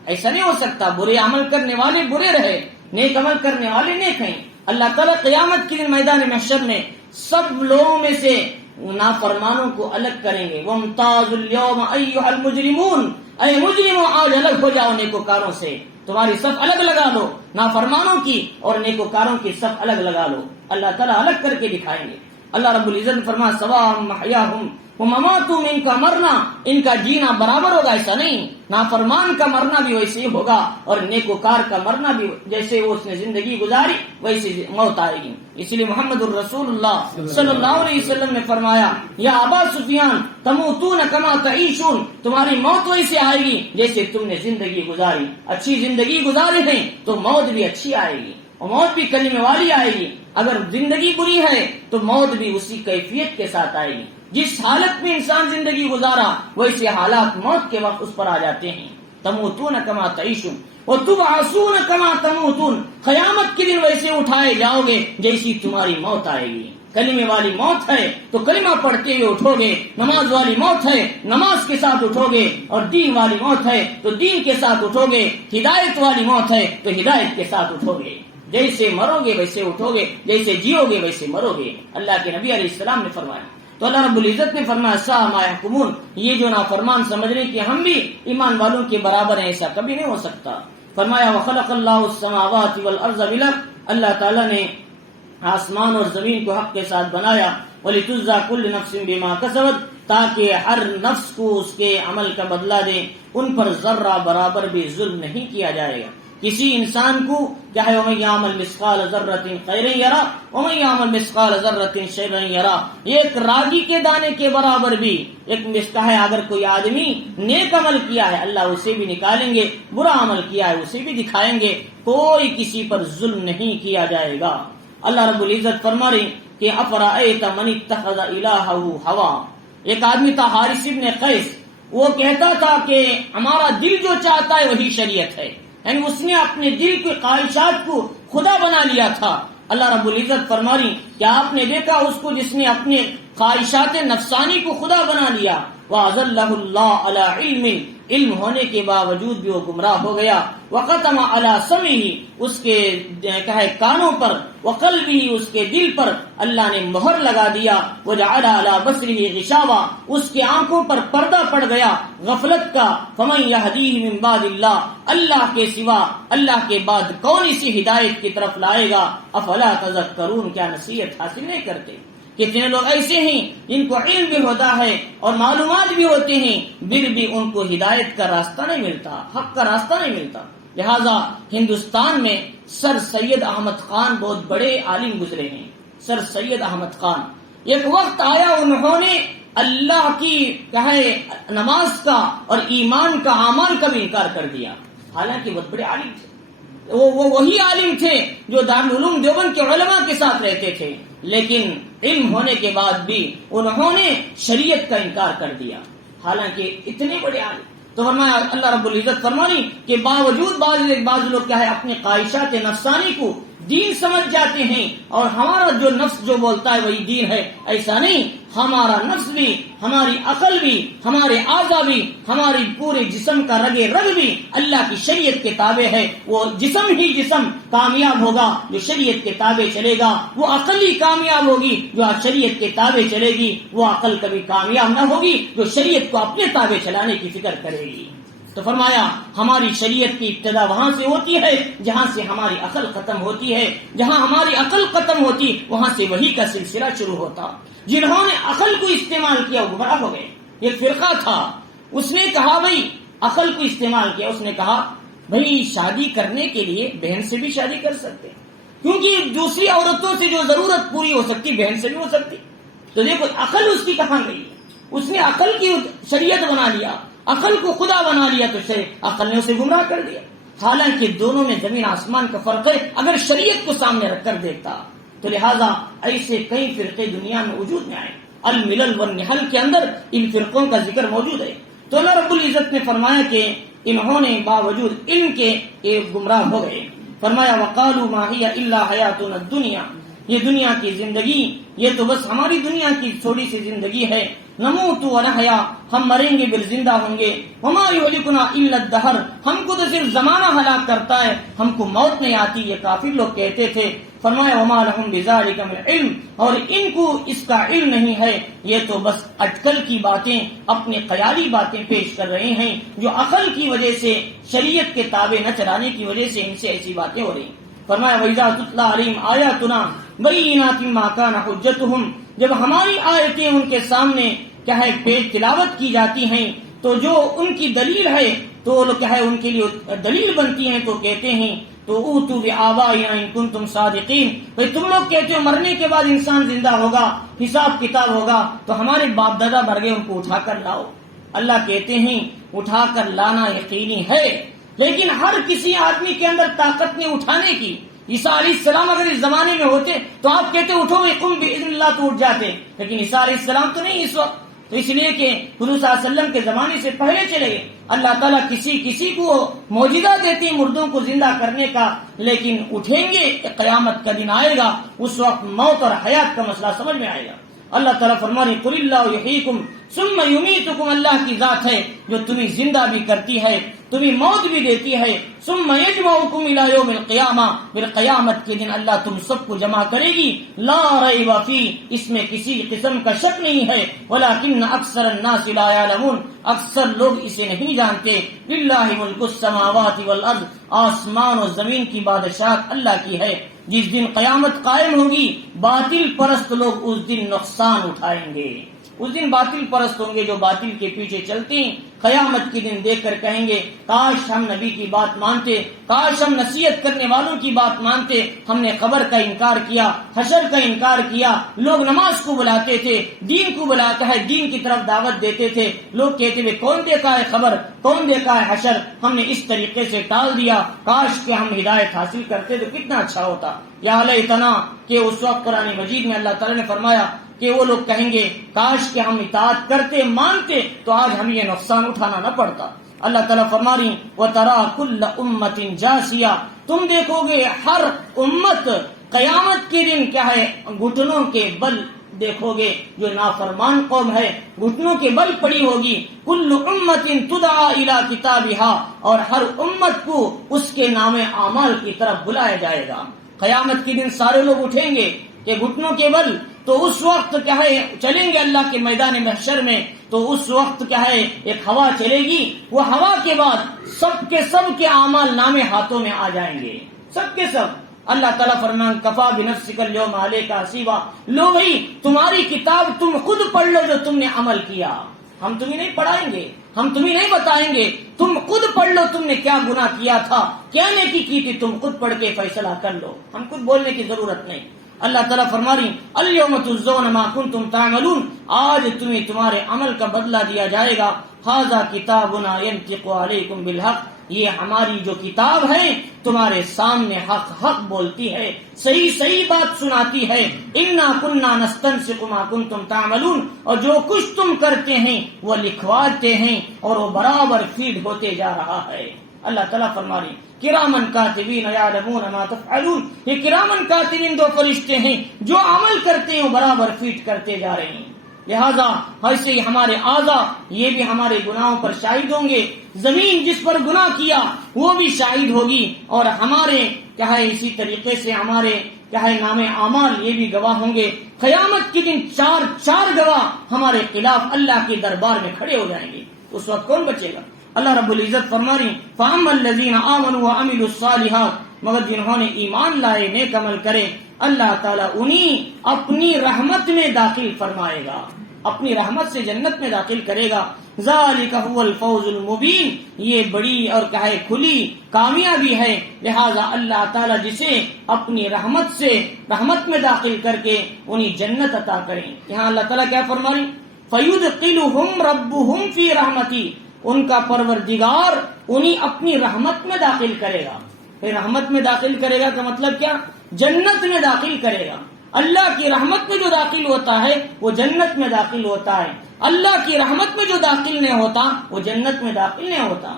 ایسا نہیں ہو سکتا، برے عمل کرنے والے برے رہے، نیک عمل کرنے والے نیک ہیں۔ اللہ تعالیٰ قیامت کے دن میدان محشر میں سب لوگوں میں سے نافرمانوں کو الگ کریں گے۔ وَامْتَازُوا الْيَوْمَ أَيُّهَا الْمُجْرِمُونَ، اے مجرموں آج الگ ہو جاؤ نیکوکاروں سے، تمہاری صف الگ لگا لو، نافرمانوں کی اور نیکوکاروں کی صف الگ لگا لو۔ اللہ تعالیٰ الگ کر کے دکھائیں گے۔ اللہ رب العزت فرما سواء محیاہم ومماتہم، ان کا مرنا ان کا جینا برابر ہوگا، ایسا نہیں، نافرمان کا مرنا بھی ویسے ہی ہوگا اور نیکوکار کا مرنا بھی جیسے وہ اس نے زندگی گزاری ویسے موت آئے گی۔ اسی لیے محمد الرسول اللہ صلی اللہ علیہ وسلم نے فرمایا یا ابا سفیان تموتون کما تعیشون، تمہاری موت ویسے آئے گی جیسے تم نے زندگی گزاری، اچھی زندگی گزاری ہے تو موت بھی اچھی آئے گی اور موت بھی کلمے والی آئے گی، اگر زندگی بری ہے تو موت بھی اسی کیفیت کے ساتھ آئے گی۔ جس حالت میں انسان زندگی گزارا ویسے حالات موت کے وقت اس پر آ جاتے ہیں۔ تموتون کما تعیشون وتبعثون کما تموتون، قیامت کے دن ویسے اٹھائے جاؤ گے جیسی تمہاری موت آئے گی۔ کلمے والی موت ہے تو کلمہ پڑھتے ہوئے اٹھو گے، نماز والی موت ہے نماز کے ساتھ اٹھو گے، اور دین والی موت ہے تو دین کے ساتھ اٹھو گے، ہدایت والی موت ہے تو ہدایت کے ساتھ اٹھو گے۔ جیسے مرو گے ویسے اٹھو گے، جیسے جیو گے ویسے مرو گے، اللہ کے نبی علیہ السلام نے فرمایا۔ تو اللہ رب العزت نے فرمایا سا ما یحکمون، یہ جو نافرمان سمجھ رہے کہ ہم بھی ایمان والوں کے برابر ہیں، ایسا کبھی نہیں ہو سکتا۔ فرمایا وخلق اللہ السماوات والارض بالحق، اللہ تعالیٰ نے آسمان اور زمین کو حق کے ساتھ بنایا، وَلِتُجْزَىٰ كُلُّ نَفْسٍ بِمَا كَسَبَتْ، تاکہ ہر نفس کو اس کے عمل کا بدلہ دے، ان پر ذرہ برابر بھی ظلم نہیں کیا جائے گا۔ کسی انسان کو کیا ہے وَمَن يَعْمَلْ مِثْقَالَ ذَرَّةٍ خَيْرًا يَرَهُ وَمَن يَعْمَلْ مِثْقَالَ ذَرَّةٍ شَرًّا يَرَهُ، ایک راگی کے دانے کے برابر بھی ایک مثقال ہے، اگر کوئی آدمی نیک عمل کیا ہے اللہ اسے بھی نکالیں گے، برا عمل کیا ہے اسے بھی دکھائیں گے، کوئی کسی پر ظلم نہیں کیا جائے گا۔ اللہ رب العزت فرما رہے کہ افرأیت من اتخذ الہہ ہوا، ایک آدمی تھا حارث بن قیس، وہ کہتا تھا کہ ہمارا دل جو چاہتا ہے وہی شریعت ہے، یعنی اس نے اپنے دل کی خواہشات کو خدا بنا لیا تھا۔ اللہ رب العزت فرما رہی کہ آپ نے دیکھا اس کو جس نے اپنے خواہشات نفسانی کو خدا بنا لیا، وَأَذَلَّهُ اللَّهُ عَلَىٰ عِلْمٍ، علم ہونے کے باوجود بھی وہ گمراہ ہو گیا. وختم علی سمعہ، اس کے کانوں پر، وقلبہ، اس کے دل پر اللہ نے مہر لگا دیا. وجعل علی بصرہ غشاوہ، اس کے آنکھوں پر پردہ پڑ گیا غفلت کا. فمن یہدیہ من بعد اللہ، اللہ کے سوا، اللہ کے بعد کون اسی ہدایت کی طرف لائے گا. افلا تذکرون، کیا نصیحت حاصل نہیں کرتے؟ کتنے لوگ ایسے ہیں جن کو علم بھی ہوتا ہے اور معلومات بھی ہوتے ہیں، پھر بھی ان کو ہدایت کا راستہ نہیں ملتا، حق کا راستہ نہیں ملتا. لہذا ہندوستان میں سر سید احمد خان بہت بڑے عالم گزرے ہیں. سر سید احمد خان، ایک وقت آیا انہوں نے اللہ کی نماز کا اور ایمان کا، اعمال کا بھی انکار کر دیا. حالانکہ بہت بڑے عالم تھے، وہ وہی عالم تھے جو دارالعلوم دیوبند کے علماء کے ساتھ رہتے تھے، لیکن علم ہونے کے بعد بھی انہوں نے شریعت کا انکار کر دیا، حالانکہ اتنے بڑے عالم. تو فرمایا اللہ رب العزت فرمانی کہ باوجود بعض لوگ اپنے خواہشات نفسانی کو دین سمجھ جاتے ہیں اور ہمارا جو نفس جو بولتا ہے وہی دین ہے. ایسا نہیں، ہمارا نفس بھی، ہماری عقل بھی، ہمارے اعضاء بھی، ہماری پورے جسم کا رگے رگ بھی اللہ کی شریعت کے تابع ہے. وہ جسم ہی جسم کامیاب ہوگا جو شریعت کے تابع چلے گا، وہ عقل ہی کامیاب ہوگی جو شریعت کے تابع چلے گی. وہ عقل کبھی کامیاب نہ ہوگی جو شریعت کو اپنے تابع چلانے کی فکر کرے گی. تو فرمایا ہماری شریعت کی ابتدا وہاں سے ہوتی ہے جہاں سے ہماری عقل ختم ہوتی ہے. جہاں ہماری عقل ختم ہوتی وہاں سے وحی کا سلسلہ شروع ہوتا. جنہوں نے عقل کو استعمال کیا وہ گمراہ ہو گئے. ایک فرقہ تھا، اس نے کہا بھائی عقل کو استعمال کیا، اس نے کہا بھائی شادی کرنے کے لیے بہن سے بھی شادی کر سکتے، کیونکہ دوسری عورتوں سے جو ضرورت پوری ہو سکتی بہن سے بھی ہو سکتی. تو دیکھو عقل اس کی کہاں گئی، اس نے عقل کی شریعت بنا لیا، عقل کو خدا بنا لیا، تو عقل نے اسے گمراہ کر دیا. حالانکہ دونوں میں زمین آسمان کا فرق ہے اگر شریعت کو سامنے رکھ کر دیکھتا. تو لہذا ایسے کئی فرقے دنیا میں وجود میں آئے. الملل والنحل کے اندر ان فرقوں کا ذکر موجود ہے. تو اللہ رب العزت نے فرمایا کہ انہوں نے باوجود علم کے ایک گمراہ ہو گئے. فرمایا وقالوا ما هي الا حیاتنا الدنیا، یہ دنیا کی زندگی، یہ تو بس ہماری دنیا کی تھوڑی سی زندگی ہے. نموت ونحیا، ہم مریں گے پھر زندہ ہوں گے. وما یہلکنا الا الدہر، ہم کو تو صرف زمانہ ہلاک کرتا ہے، ہم کو موت نہیں آتی، یہ کافر لوگ کہتے تھے. فرمایا وما لهم بذلک من علم، اور ان کو اس کا علم نہیں ہے، یہ تو بس اٹکل کی باتیں، اپنے خیالی باتیں پیش کر رہے ہیں جو عقل کی وجہ سے، شریعت کے تابع نہ چلانے کی وجہ سے ان سے ایسی باتیں ہو رہی. فرمایا وَإِذَا تُتْلَىٰ عَلَيْهِمْ آيَاتُنَا بَيِّنَاتٍ مَا كَانَ حُجَّتُهُمْ، جب ہماری آیتیں ان کے سامنے پیش تلاوت کی جاتی ہیں تو جو ان کی دلیل ہے تو ان کے لیے دلیل بنتی ہیں، تو کہتے ہیں تو اوتوا بآبائنا ان کنتم صادقین، بھئی تم لوگ کہتے ہو مرنے کے بعد انسان زندہ ہوگا، حساب کتاب ہوگا، تو ہمارے باپ دادا مر گئے ان کو اٹھا کر لاؤ. اللہ کہتے ہیں اٹھا کر لانا یقینی ہے، لیکن ہر کسی آدمی کے اندر طاقت نہیں اٹھانے کی. عیسیٰ علیہ السلام اگر اس زمانے میں ہوتے تو آپ کہتے اٹھو قم باذن اللہ تو اٹھ جاتے، لیکن عیسیٰ علیہ السلام تو نہیں اس وقت. تو اس لیے کہ حضور صلی اللہ علیہ وسلم کے زمانے سے پہلے چلے گئے. اللہ تعالیٰ کسی کو معجزہ دیتی مردوں کو زندہ کرنے کا، لیکن اٹھیں گے، قیامت کا دن آئے گا، اس وقت موت اور حیات کا مسئلہ سمجھ میں آئے گا. اللہ تعالیٰ فرمانے قل اللہ یحییکم ثم یمیتکم، اللہ کی ذات ہے جو تمہیں زندہ بھی کرتی ہے، تمہیں موت بھی دیتی ہے. ثم یجمعکم الی یوم القیامہ، پھر قیامت کے دن اللہ تم سب کو جمع کرے گی. لا ریب فیہ، اس میں کسی قسم کا شک نہیں ہے. ولکن اکثر الناس لا یعلمون، اکثر لوگ اسے نہیں جانتے. للہ ملک السماوات والارض، آسمان و زمین کی بادشاہت اللہ کی ہے. جس دن قیامت قائم ہوگی باطل پرست لوگ اس دن نقصان اٹھائیں گے. اس دن باطل پرست ہوں گے جو باطل کے پیچھے چلتے ہیں، قیامت کے دن دیکھ کر کہیں گے کاش ہم نبی کی بات مانتے، کاش ہم نصیحت کرنے والوں کی بات مانتے. ہم نے قبر کا انکار کیا، حشر کا انکار کیا. لوگ نماز کو بلاتے تھے، دین کو بلاتا ہے، دین کی طرف دعوت دیتے تھے. لوگ کہتے ہوئے کون دیکھا ہے قبر، کون دیکھا ہے حشر، ہم نے اس طریقے سے ٹال دیا. کاش کہ ہم ہدایت حاصل کرتے تو کتنا اچھا ہوتا. یا لیتنا، کہ اس وقت قرآن مجید میں اللہ تعالیٰ نے فرمایا کہ وہ لوگ کہیں گے کاش کہ ہم اطاعت کرتے مانتے تو آج ہمیں یہ نقصان اٹھانا نہ پڑتا. اللہ تعالیٰ فرما رہی وَتَرَىٰ كُلَّ أُمَّةٍ جَاثِيَةٍ، تم دیکھو گے ہر امت قیامت کے دن گھٹنوں کے بل دیکھو گے جو نافرمان قوم ہے گھٹنوں کے بل پڑی ہوگی. کل امت تدعى الى کتابها، اور ہر امت کو اس کے نام اعمال کی طرف بلایا جائے گا. قیامت کے دن سارے لوگ اٹھیں گے کہ گھٹنوں کے بل، تو اس وقت کیا ہے چلیں گے اللہ کے میدان محشر میں. تو اس وقت کیا ہے ایک ہوا چلے گی، وہ ہوا کے بعد سب کے اعمال نامے ہاتھوں میں آ جائیں گے، سب کے سب. اللہ تعالیٰ فرمان کفا بنفسک اليوم علیک حسیبا، لو بھائی تمہاری کتاب تم خود پڑھ لو جو تم نے عمل کیا. ہم تمہیں نہیں پڑھائیں گے، ہم تمہیں نہیں بتائیں گے، تم خود پڑھ لو تم نے کیا گناہ کیا تھا، کیا نیکی کی تھی، تم خود پڑھ کے فیصلہ کر لو، ہم خود بولنے کی ضرورت نہیں. اللہ تعالیٰ فرما رہی الیوم تجزون ما کنتم تعملون، آج تمہیں تمہارے عمل کا بدلہ دیا جائے گا. ھذا کتابنا ینطق علیکم بالحق، یہ ہماری جو کتاب ہے تمہارے سامنے حق بولتی ہے، صحیح بات سناتی ہے. انا کنا نستنسخ ما کنتم تعملون، اور جو کچھ تم کرتے ہیں وہ لکھواتے ہیں اور وہ برابر فیڈ ہوتے جا رہا ہے. اللہ تعالیٰ فرما رہی کرامن کاتبین یعلمون ما تفعلون، یہ کرامن کاتبین دو فرشتے ہیں جو عمل کرتے ہیں وہ برابر فیڈ کرتے جا رہے ہیں. لہذا ایسے ہی ہمارے اعضاء یہ بھی ہمارے گناہوں پر شاہد ہوں گے، زمین جس پر گناہ کیا وہ بھی شاہد ہوگی، اور ہمارے کیا ہے اسی طریقے سے ہمارے کیا ہے نام اعمال یہ بھی گواہ ہوں گے. قیامت کے دن چار گواہ ہمارے خلاف اللہ کے دربار میں کھڑے ہو جائیں گے. اس وقت کون بچے گا؟ اللہ رب العزت فرما رہی فَأَمَّا الَّذِينَ آمَنُوا وَعَمِلُوا الصَّالِحَاتِ، مگر جنہوں نے ایمان لائے نیک عمل کرے اللہ تعالیٰ انہیں اپنی رحمت میں داخل فرمائے گا، اپنی رحمت سے جنت میں داخل کرے گا. ذَلِكَ هُوَ الْفَوْزُ الْمُبِينُ، یہ بڑی اور کہے کھلی کامیابی ہے. لہذا اللہ تعالیٰ جسے اپنی رحمت میں داخل کر کے انہیں جنت عطا کریں. یہاں اللہ تعالیٰ کیا فرما رہی فَيُدْخِلُهُمْ رَبُّهُمْ فِي رَحْمَتِهِ، ان کا پروردگار انہیں اپنی رحمت میں داخل کرے گا. پھر رحمت میں داخل کرے گا کا مطلب کیا؟ جنت میں داخل کرے گا. اللہ کی رحمت میں جو داخل ہوتا ہے وہ جنت میں داخل ہوتا ہے، اللہ کی رحمت میں جو داخل نہیں ہوتا وہ جنت میں داخل نہیں ہوتا.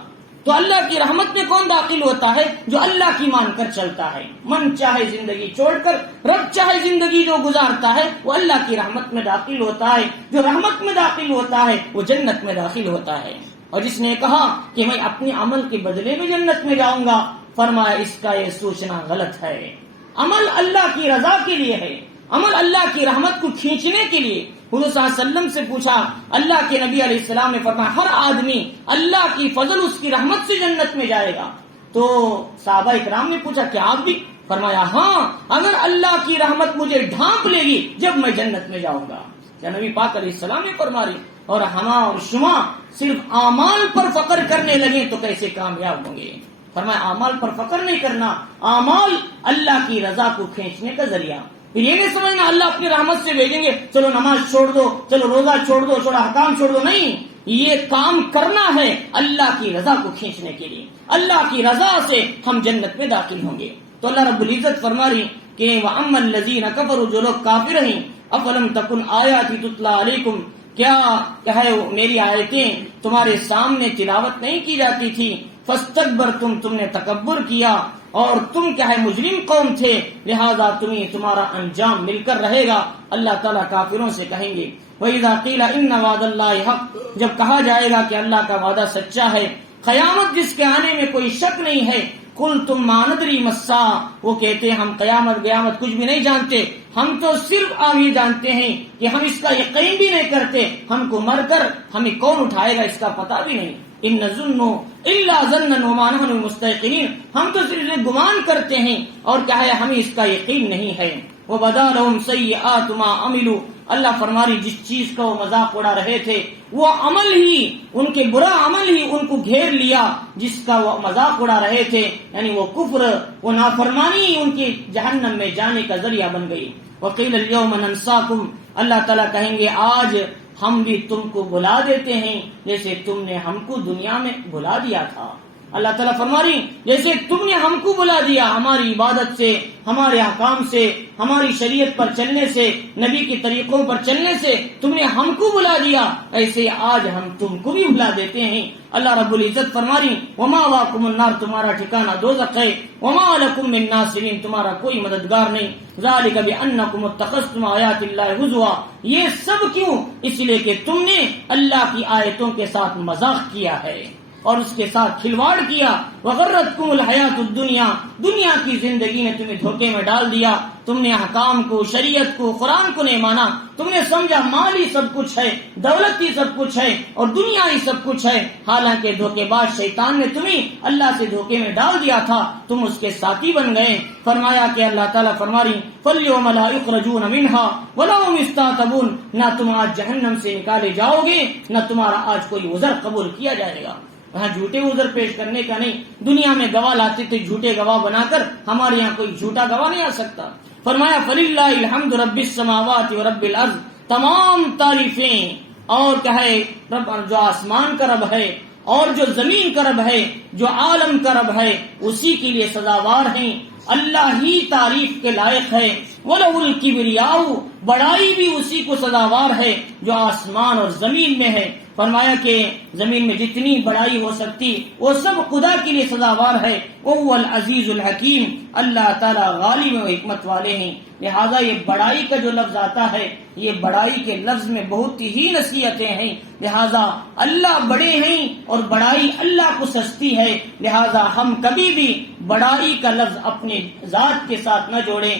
تو اللہ کی رحمت میں کون داخل ہوتا ہے؟ جو اللہ کی مان کر چلتا ہے، من چاہے زندگی چھوڑ کر رب چاہے زندگی جو گزارتا ہے وہ اللہ کی رحمت میں داخل ہوتا ہے. جو رحمت میں داخل ہوتا ہے وہ جنت میں داخل ہوتا ہے. اور جس نے کہا کہ میں اپنے عمل کے بدلے میں جنت میں جاؤں گا، فرمایا اس کا یہ سوچنا غلط ہے. عمل اللہ کی رضا کے لیے ہے، عمل اللہ کی رحمت کو کھینچنے کے لیے. حضور صلی اللہ علیہ وسلم سے پوچھا، اللہ کے نبی علیہ السلام نے فرمایا ہر آدمی اللہ کی فضل اس کی رحمت سے جنت میں جائے گا. تو صحابہ اکرام نے پوچھا کہ آپ بھی؟ فرمایا ہاں، اگر اللہ کی رحمت مجھے ڈھانپ لے گی جب میں جنت میں جاؤں گا. کیا نبی پاک علیہ السلام نے فرما رہی. اور ہما اور شما صرف اعمال پر فخر کرنے لگے تو کیسے کامیاب ہوں گے. فرمایا اعمال پر فخر نہیں کرنا، اعمال اللہ کی رضا کو کھینچنے کا ذریعہ. پھر یہ نہیں سمجھنا اللہ اپنی رحمت سے بھیجیں گے چلو نماز چھوڑ دو، چلو روزہ چھوڑ دو، چلو حکام چھوڑ دو. نہیں، یہ کام کرنا ہے اللہ کی رضا کو کھینچنے کے لیے. اللہ کی رضا سے ہم جنت میں داخل ہوں گے. تو اللہ رب العزت فرما رہی کہ وَأَمَّا الَّذِينَ كَفَرُوا، جو لوگ کافر ہیں، أَفَلَمْ تَكُنْ آيَاتِي تُتْلَى عَلَيْكُمْ، کیا ہے میری آیتیں تمہارے سامنے تلاوت نہیں کی جاتی تھی. فاستكبرتم، تم نے تکبر کیا اور تم کیا ہے مجرم قوم تھے، لہذا تمہارا انجام مل کر رہے گا. اللہ تعالیٰ کافروں سے کہیں گے وَإِذَا قِيلَ إِنَّ وَعْدَ اللَّهِ حَقٌّ، جب کہا جائے گا کہ اللہ کا وعدہ سچا ہے، قیامت جس کے آنے میں کوئی شک نہیں ہے. قُلْتُمْ مَا نَدْرِي مَا السَّاعَةُ، وہ کہتے ہیں ہم قیامت کچھ بھی نہیں جانتے، ہم تو صرف یہ جانتے ہیں کہ ہم اس کا یقین بھی نہیں کرتے، ہم کو مر کر ہمیں کون اٹھائے گا اس کا پتہ بھی نہیں. ان نظن الا ظنا وما نحن بمستيقنين، ہم تو صرف گمان کرتے ہیں اور کیا ہے ہمیں اس کا یقین نہیں ہے. وبدا لهم سيئات ما عملوا، اللہ فرما رہی جس چیز کا وہ مذاق اڑا رہے تھے وہ عمل ہی، ان کے برا عمل ہی ان کو گھیر لیا جس کا وہ مذاق اڑا رہے تھے، یعنی وہ کفر، وہ نافرمانی ان کی جہنم میں جانے کا ذریعہ بن گئی. وقیل اليوم ننساكم، اللہ تعالیٰ کہیں گے آج ہم بھی تم کو بھلا دیتے ہیں جیسے تم نے ہم کو دنیا میں بھلا دیا تھا. اللہ تعالیٰ فرما رہی جیسے تم نے ہم کو بلا دیا ہماری عبادت سے، ہمارے احکام سے، ہماری شریعت پر چلنے سے، نبی کے طریقوں پر چلنے سے تم نے ہم کو بلا دیا، ایسے آج ہم تم کو بھی بلا دیتے ہیں۔ اللہ رب العزت فرما رہی وَمَأْوَاكُمُ النَّارُ، تمہارا ٹھکانہ دوزخ ہے، وَمَا لَكُم مِّن نَّاصِرِينَ، تمہارا کوئی مددگار نہیں۔ ذَلِكَ بِأَنَّكُمُ اتَّخَذْتُمْ آيَاتِ اللَّهِ هُزُوًا، یہ سب کیوں؟ اس لیے کہ تم نے اللہ کی آیتوں کے ساتھ مذاق کیا ہے اور اس کے ساتھ کھلواڑ کیا۔ وغرتکم الحیات الدنیا، دنیا کی زندگی نے تمہیں دھوکے میں ڈال دیا، تم نے احکام کو، شریعت کو، قرآن کو نہیں مانا، تم نے سمجھا مال ہی سب کچھ ہے، دولت ہی سب کچھ ہے اور دنیا ہی سب کچھ ہے، حالانکہ دھوکے باز شیطان نے تمہیں اللہ سے دھوکے میں ڈال دیا تھا، تم اس کے ساتھی بن گئے۔ فرمایا کہ اللہ تعالیٰ فرما رہی فَالْيَوْمَ لَا يُخْرَجُونَ مِنْهَا وَلَا هُمْ يُسْتَعْتَبُونَ، نہ تم آج جہنم سے نکالے جاؤ گے، نہ تمہارا آج کوئی عذر قبول کیا جائے گا۔ وہاں جھوٹے عذر پیش کرنے کا نہیں، دنیا میں گواہ لاتے تھے جھوٹے گواہ بنا کر، ہمارے یہاں کوئی جھوٹا گواہ نہیں آ سکتا۔ فرمایا فَلِلَّهِ الْحَمْدُ رَبِّ السَّمَاوَاتِ وَرَبِّ الْأَرْضِ، تمام تعریفیں اور کہے رب جو آسمان کا رب ہے اور جو زمین کا رب ہے، جو عالم کا رب ہے، اسی کے لیے سزاوار ہیں، اللہ ہی تعریف کے لائق ہے۔ وَلَهُ الْكِبْرِيَاءُ، بڑائی بھی اسی کو سزاوار ہے جو آسمان اور زمین میں ہے۔ فرمایا کہ زمین میں جتنی بڑائی ہو سکتی وہ سب خدا کے لیے سزاوار ہے۔ وَهُوَ الْعَزِيزُ الْحَكِيمُ، اللہ تعالیٰ غالب و حکمت والے ہیں۔ لہذا یہ بڑائی کا جو لفظ آتا ہے، یہ بڑائی کے لفظ میں بہت ہی نصیحتیں ہیں۔ لہذا اللہ بڑے ہیں اور بڑائی اللہ کو سستی ہے، لہذا ہم کبھی بھی بڑائی کا لفظ اپنے ذات کے ساتھ نہ جوڑیں،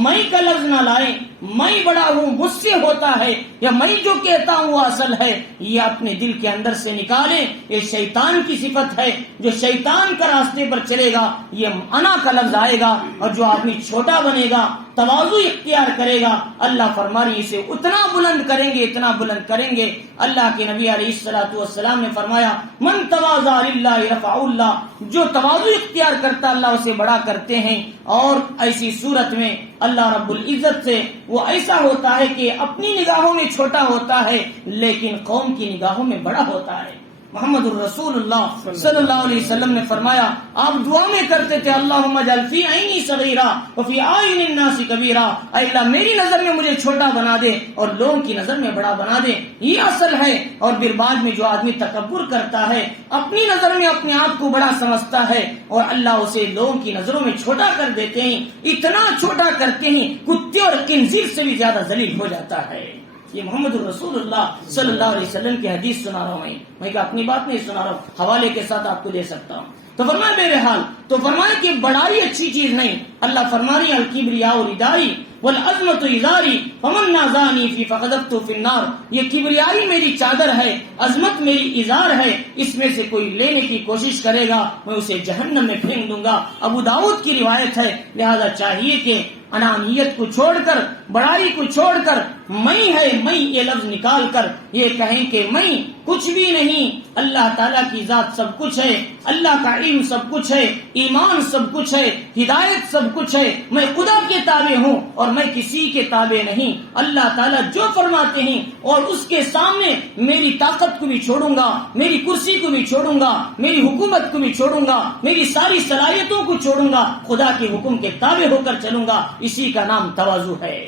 میں کا لفظ نہ لائیں، میں بڑا ہوں مجھ سے ہوتا ہے، یا میں جو کہتا ہوں وہ اصل ہے، یہ اپنے دل کے اندر سے نکالیں۔ یہ شیطان کی صفت ہے، جو شیطان کا راستے پر چلے گا یہ انا کا لفظ آئے گا، اور جو آدمی چھوٹا بنے گا، تواضع اختیار کرے گا، اللہ فرما رہی اسے اتنا بلند کریں گے، اتنا بلند کریں گے۔ اللہ کے نبی علیہ الصلوۃ والسلام نے فرمایا من تواضع للہ رفع اللہ، جو تواضع اختیار کرتا اللہ اسے بڑا کرتے ہیں۔ اور ایسی صورت میں اللہ رب العزت سے وہ ایسا ہوتا ہے کہ اپنی نگاہوں میں چھوٹا ہوتا ہے لیکن قوم کی نگاہوں میں بڑا ہوتا ہے۔ محمد الرسول اللہ صلی اللہ علیہ وسلم نے فرمایا، آپ دعا میں کرتے تھے اللہم اجعل فی عینی صغیرا وفی اعین الناس کبیرا، اے اللہ میری نظر میں مجھے چھوٹا بنا دے اور لوگوں کی نظر میں بڑا بنا دے، یہ اصل ہے۔ اور پھر بعد میں جو آدمی تکبر کرتا ہے، اپنی نظر میں اپنے آپ کو بڑا سمجھتا ہے اور اللہ اسے لوگوں کی نظروں میں چھوٹا کر دیتے ہیں، اتنا چھوٹا کرتے ہیں کتے اور خنزیر سے بھی زیادہ ذلیل ہو جاتا ہے۔ یہ محمد الرسول اللہ صلی اللہ علیہ وسلم کی حدیث سنا رہا ہوں، میں کہ اپنی بات نہیں سنا رہا ہوں، حوالے کے ساتھ آپ کو دے سکتا ہوں۔ تو فرمایا بہرحال، تو فرمایا کہ بڑائی اچھی چیز نہیں، اللہ فرما رہی الکبریاء ردائی والعظمت ازاری فمن نازعنی فی فقذفت فی النار، یہ کبریائی میری چادر ہے، عظمت میری ازار ہے، اس میں سے کوئی لینے کی کوشش کرے گا میں اسے جہنم میں پھینک دوں گا۔ ابو داؤد کی روایت ہے۔ لہذا چاہیے کہ انانیت کو چھوڑ کر، بڑائی کو چھوڑ کر، میں ہے میں یہ لفظ نکال کر یہ کہیں کہ میں کچھ بھی نہیں، اللہ تعالیٰ کی ذات سب کچھ ہے، اللہ کا علم سب کچھ ہے، ایمان سب کچھ ہے، ہدایت سب کچھ ہے، میں خدا کے تابع ہوں اور میں کسی کے تابع نہیں۔ اللہ تعالیٰ جو فرماتے ہیں اور اس کے سامنے میری طاقت کو بھی چھوڑوں گا، میری کرسی کو بھی چھوڑوں گا، میری حکومت کو بھی چھوڑوں گا، میری ساری صلاحیتوں کو چھوڑوں گا، خدا کے حکم کے تابع ہو کر چلوں گا، اسی کا نام تواضع ہے۔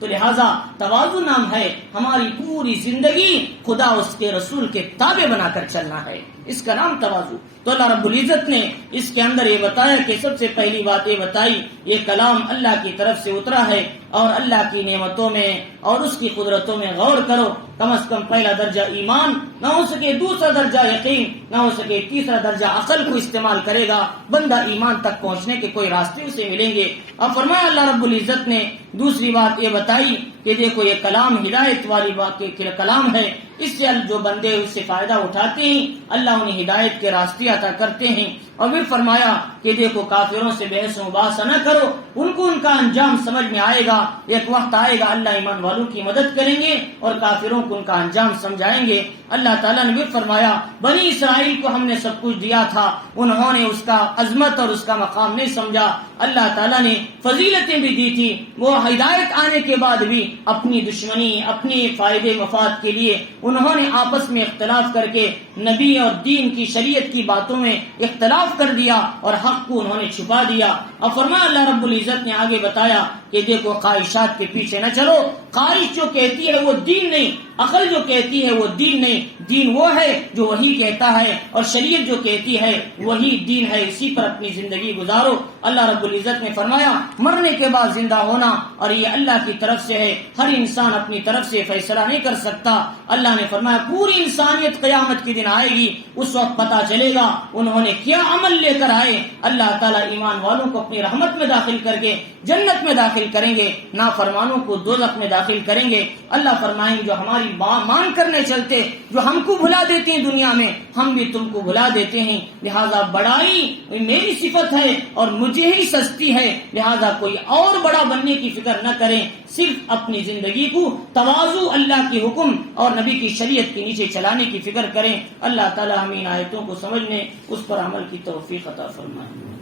تو لہذا تواضع نام ہے ہماری پوری زندگی خدا اس کے رسول کے تابع بنا کر چلنا ہے، اس کا نام تواضع۔ تو اللہ رب العزت نے اس کے اندر یہ بتایا کہ سب سے پہلی بات یہ بتائی، یہ کلام اللہ کی طرف سے اترا ہے اور اللہ کی نعمتوں میں اور اس کی قدرتوں میں غور کرو۔ کم از کم پہلا درجہ ایمان، نہ ہو سکے دوسرا درجہ یقین، نہ ہو سکے تیسرا درجہ عقل کو استعمال کرے گا، بندہ ایمان تک پہنچنے کے کوئی راستے اسے ملیں گے۔ اور فرمایا اللہ رب العزت نے دوسری بات یہ بتائی کہ دیکھو یہ کلام ہدایت والی بات کے کلام ہے، اس سے جو بندے اس سے فائدہ اٹھاتے ہیں اللہ انہیں ہدایت کے راستے عطا کرتے ہیں۔ اور پھر فرمایا کہ دیکھو کافروں سے بحث و مباحثہ نہ کرو، ان کو ان کا انجام سمجھ میں آئے گا، ایک وقت آئے گا اللہ ایمان والوں کی مدد کریں گے اور کافروں کو ان کا انجام سمجھائیں گے۔ اللہ تعالیٰ نے بھی فرمایا بنی اسرائیل کو ہم نے سب کچھ دیا تھا، انہوں نے اس کا عظمت اور اس کا مقام نہیں سمجھا۔ اللہ تعالیٰ نے فضیلتیں بھی دی تھی، وہ ہدایت آنے کے بعد بھی اپنی دشمنی، اپنے فائدے مفاد کے لیے انہوں نے آپس میں اختلاف کر کے نبی اور دین کی شریعت کی باتوں میں اختلاف کر دیا اور حق کو انہوں نے چھپا دیا۔ اور فرمایا اللہ رب العزت نے آگے بتایا کہ دیکھو خواہشات کے پیچھے نہ چلو، خواہش جو کہتی ہے وہ دین نہیں، عقل جو کہتی ہے وہ دین نہیں، دین وہ ہے جو وہی کہتا ہے اور شریعت جو کہتی ہے وہی دین ہے، اسی پر اپنی زندگی گزارو۔ اللہ رب العزت نے فرمایا مرنے کے بعد زندہ ہونا اور یہ اللہ کی طرف سے ہے، ہر انسان اپنی طرف سے فیصلہ نہیں کر سکتا۔ اللہ نے فرمایا پوری انسانیت قیامت کے دن آئے گی، اس وقت پتہ چلے گا انہوں نے کیا عمل لے کر آئے۔ اللہ تعالیٰ ایمان والوں کو اپنی رحمت میں داخل کر کے جنت میں داخل کریں گے، نافرمانوں کو دوزخ میں داخل کریں گے۔ اللہ فرمائیں گے جو ہماری مان کرنے چلتے، جو ہم کو بھلا دیتے ہیں دنیا میں، ہم بھی تم کو بھلا دیتے ہیں، لہذا بڑائی میری صفت ہے اور مجھے ہی سستی ہے، لہذا کوئی اور بڑا بننے کی فکر نہ کریں، صرف اپنی زندگی کو تواضع اللہ کی حکم اور نبی کی شریعت کے نیچے چلانے کی فکر کریں۔ اللہ تعالی ہمیں ان آیتوں کو سمجھنے، اس پر عمل کی توفیق عطا فرمائے۔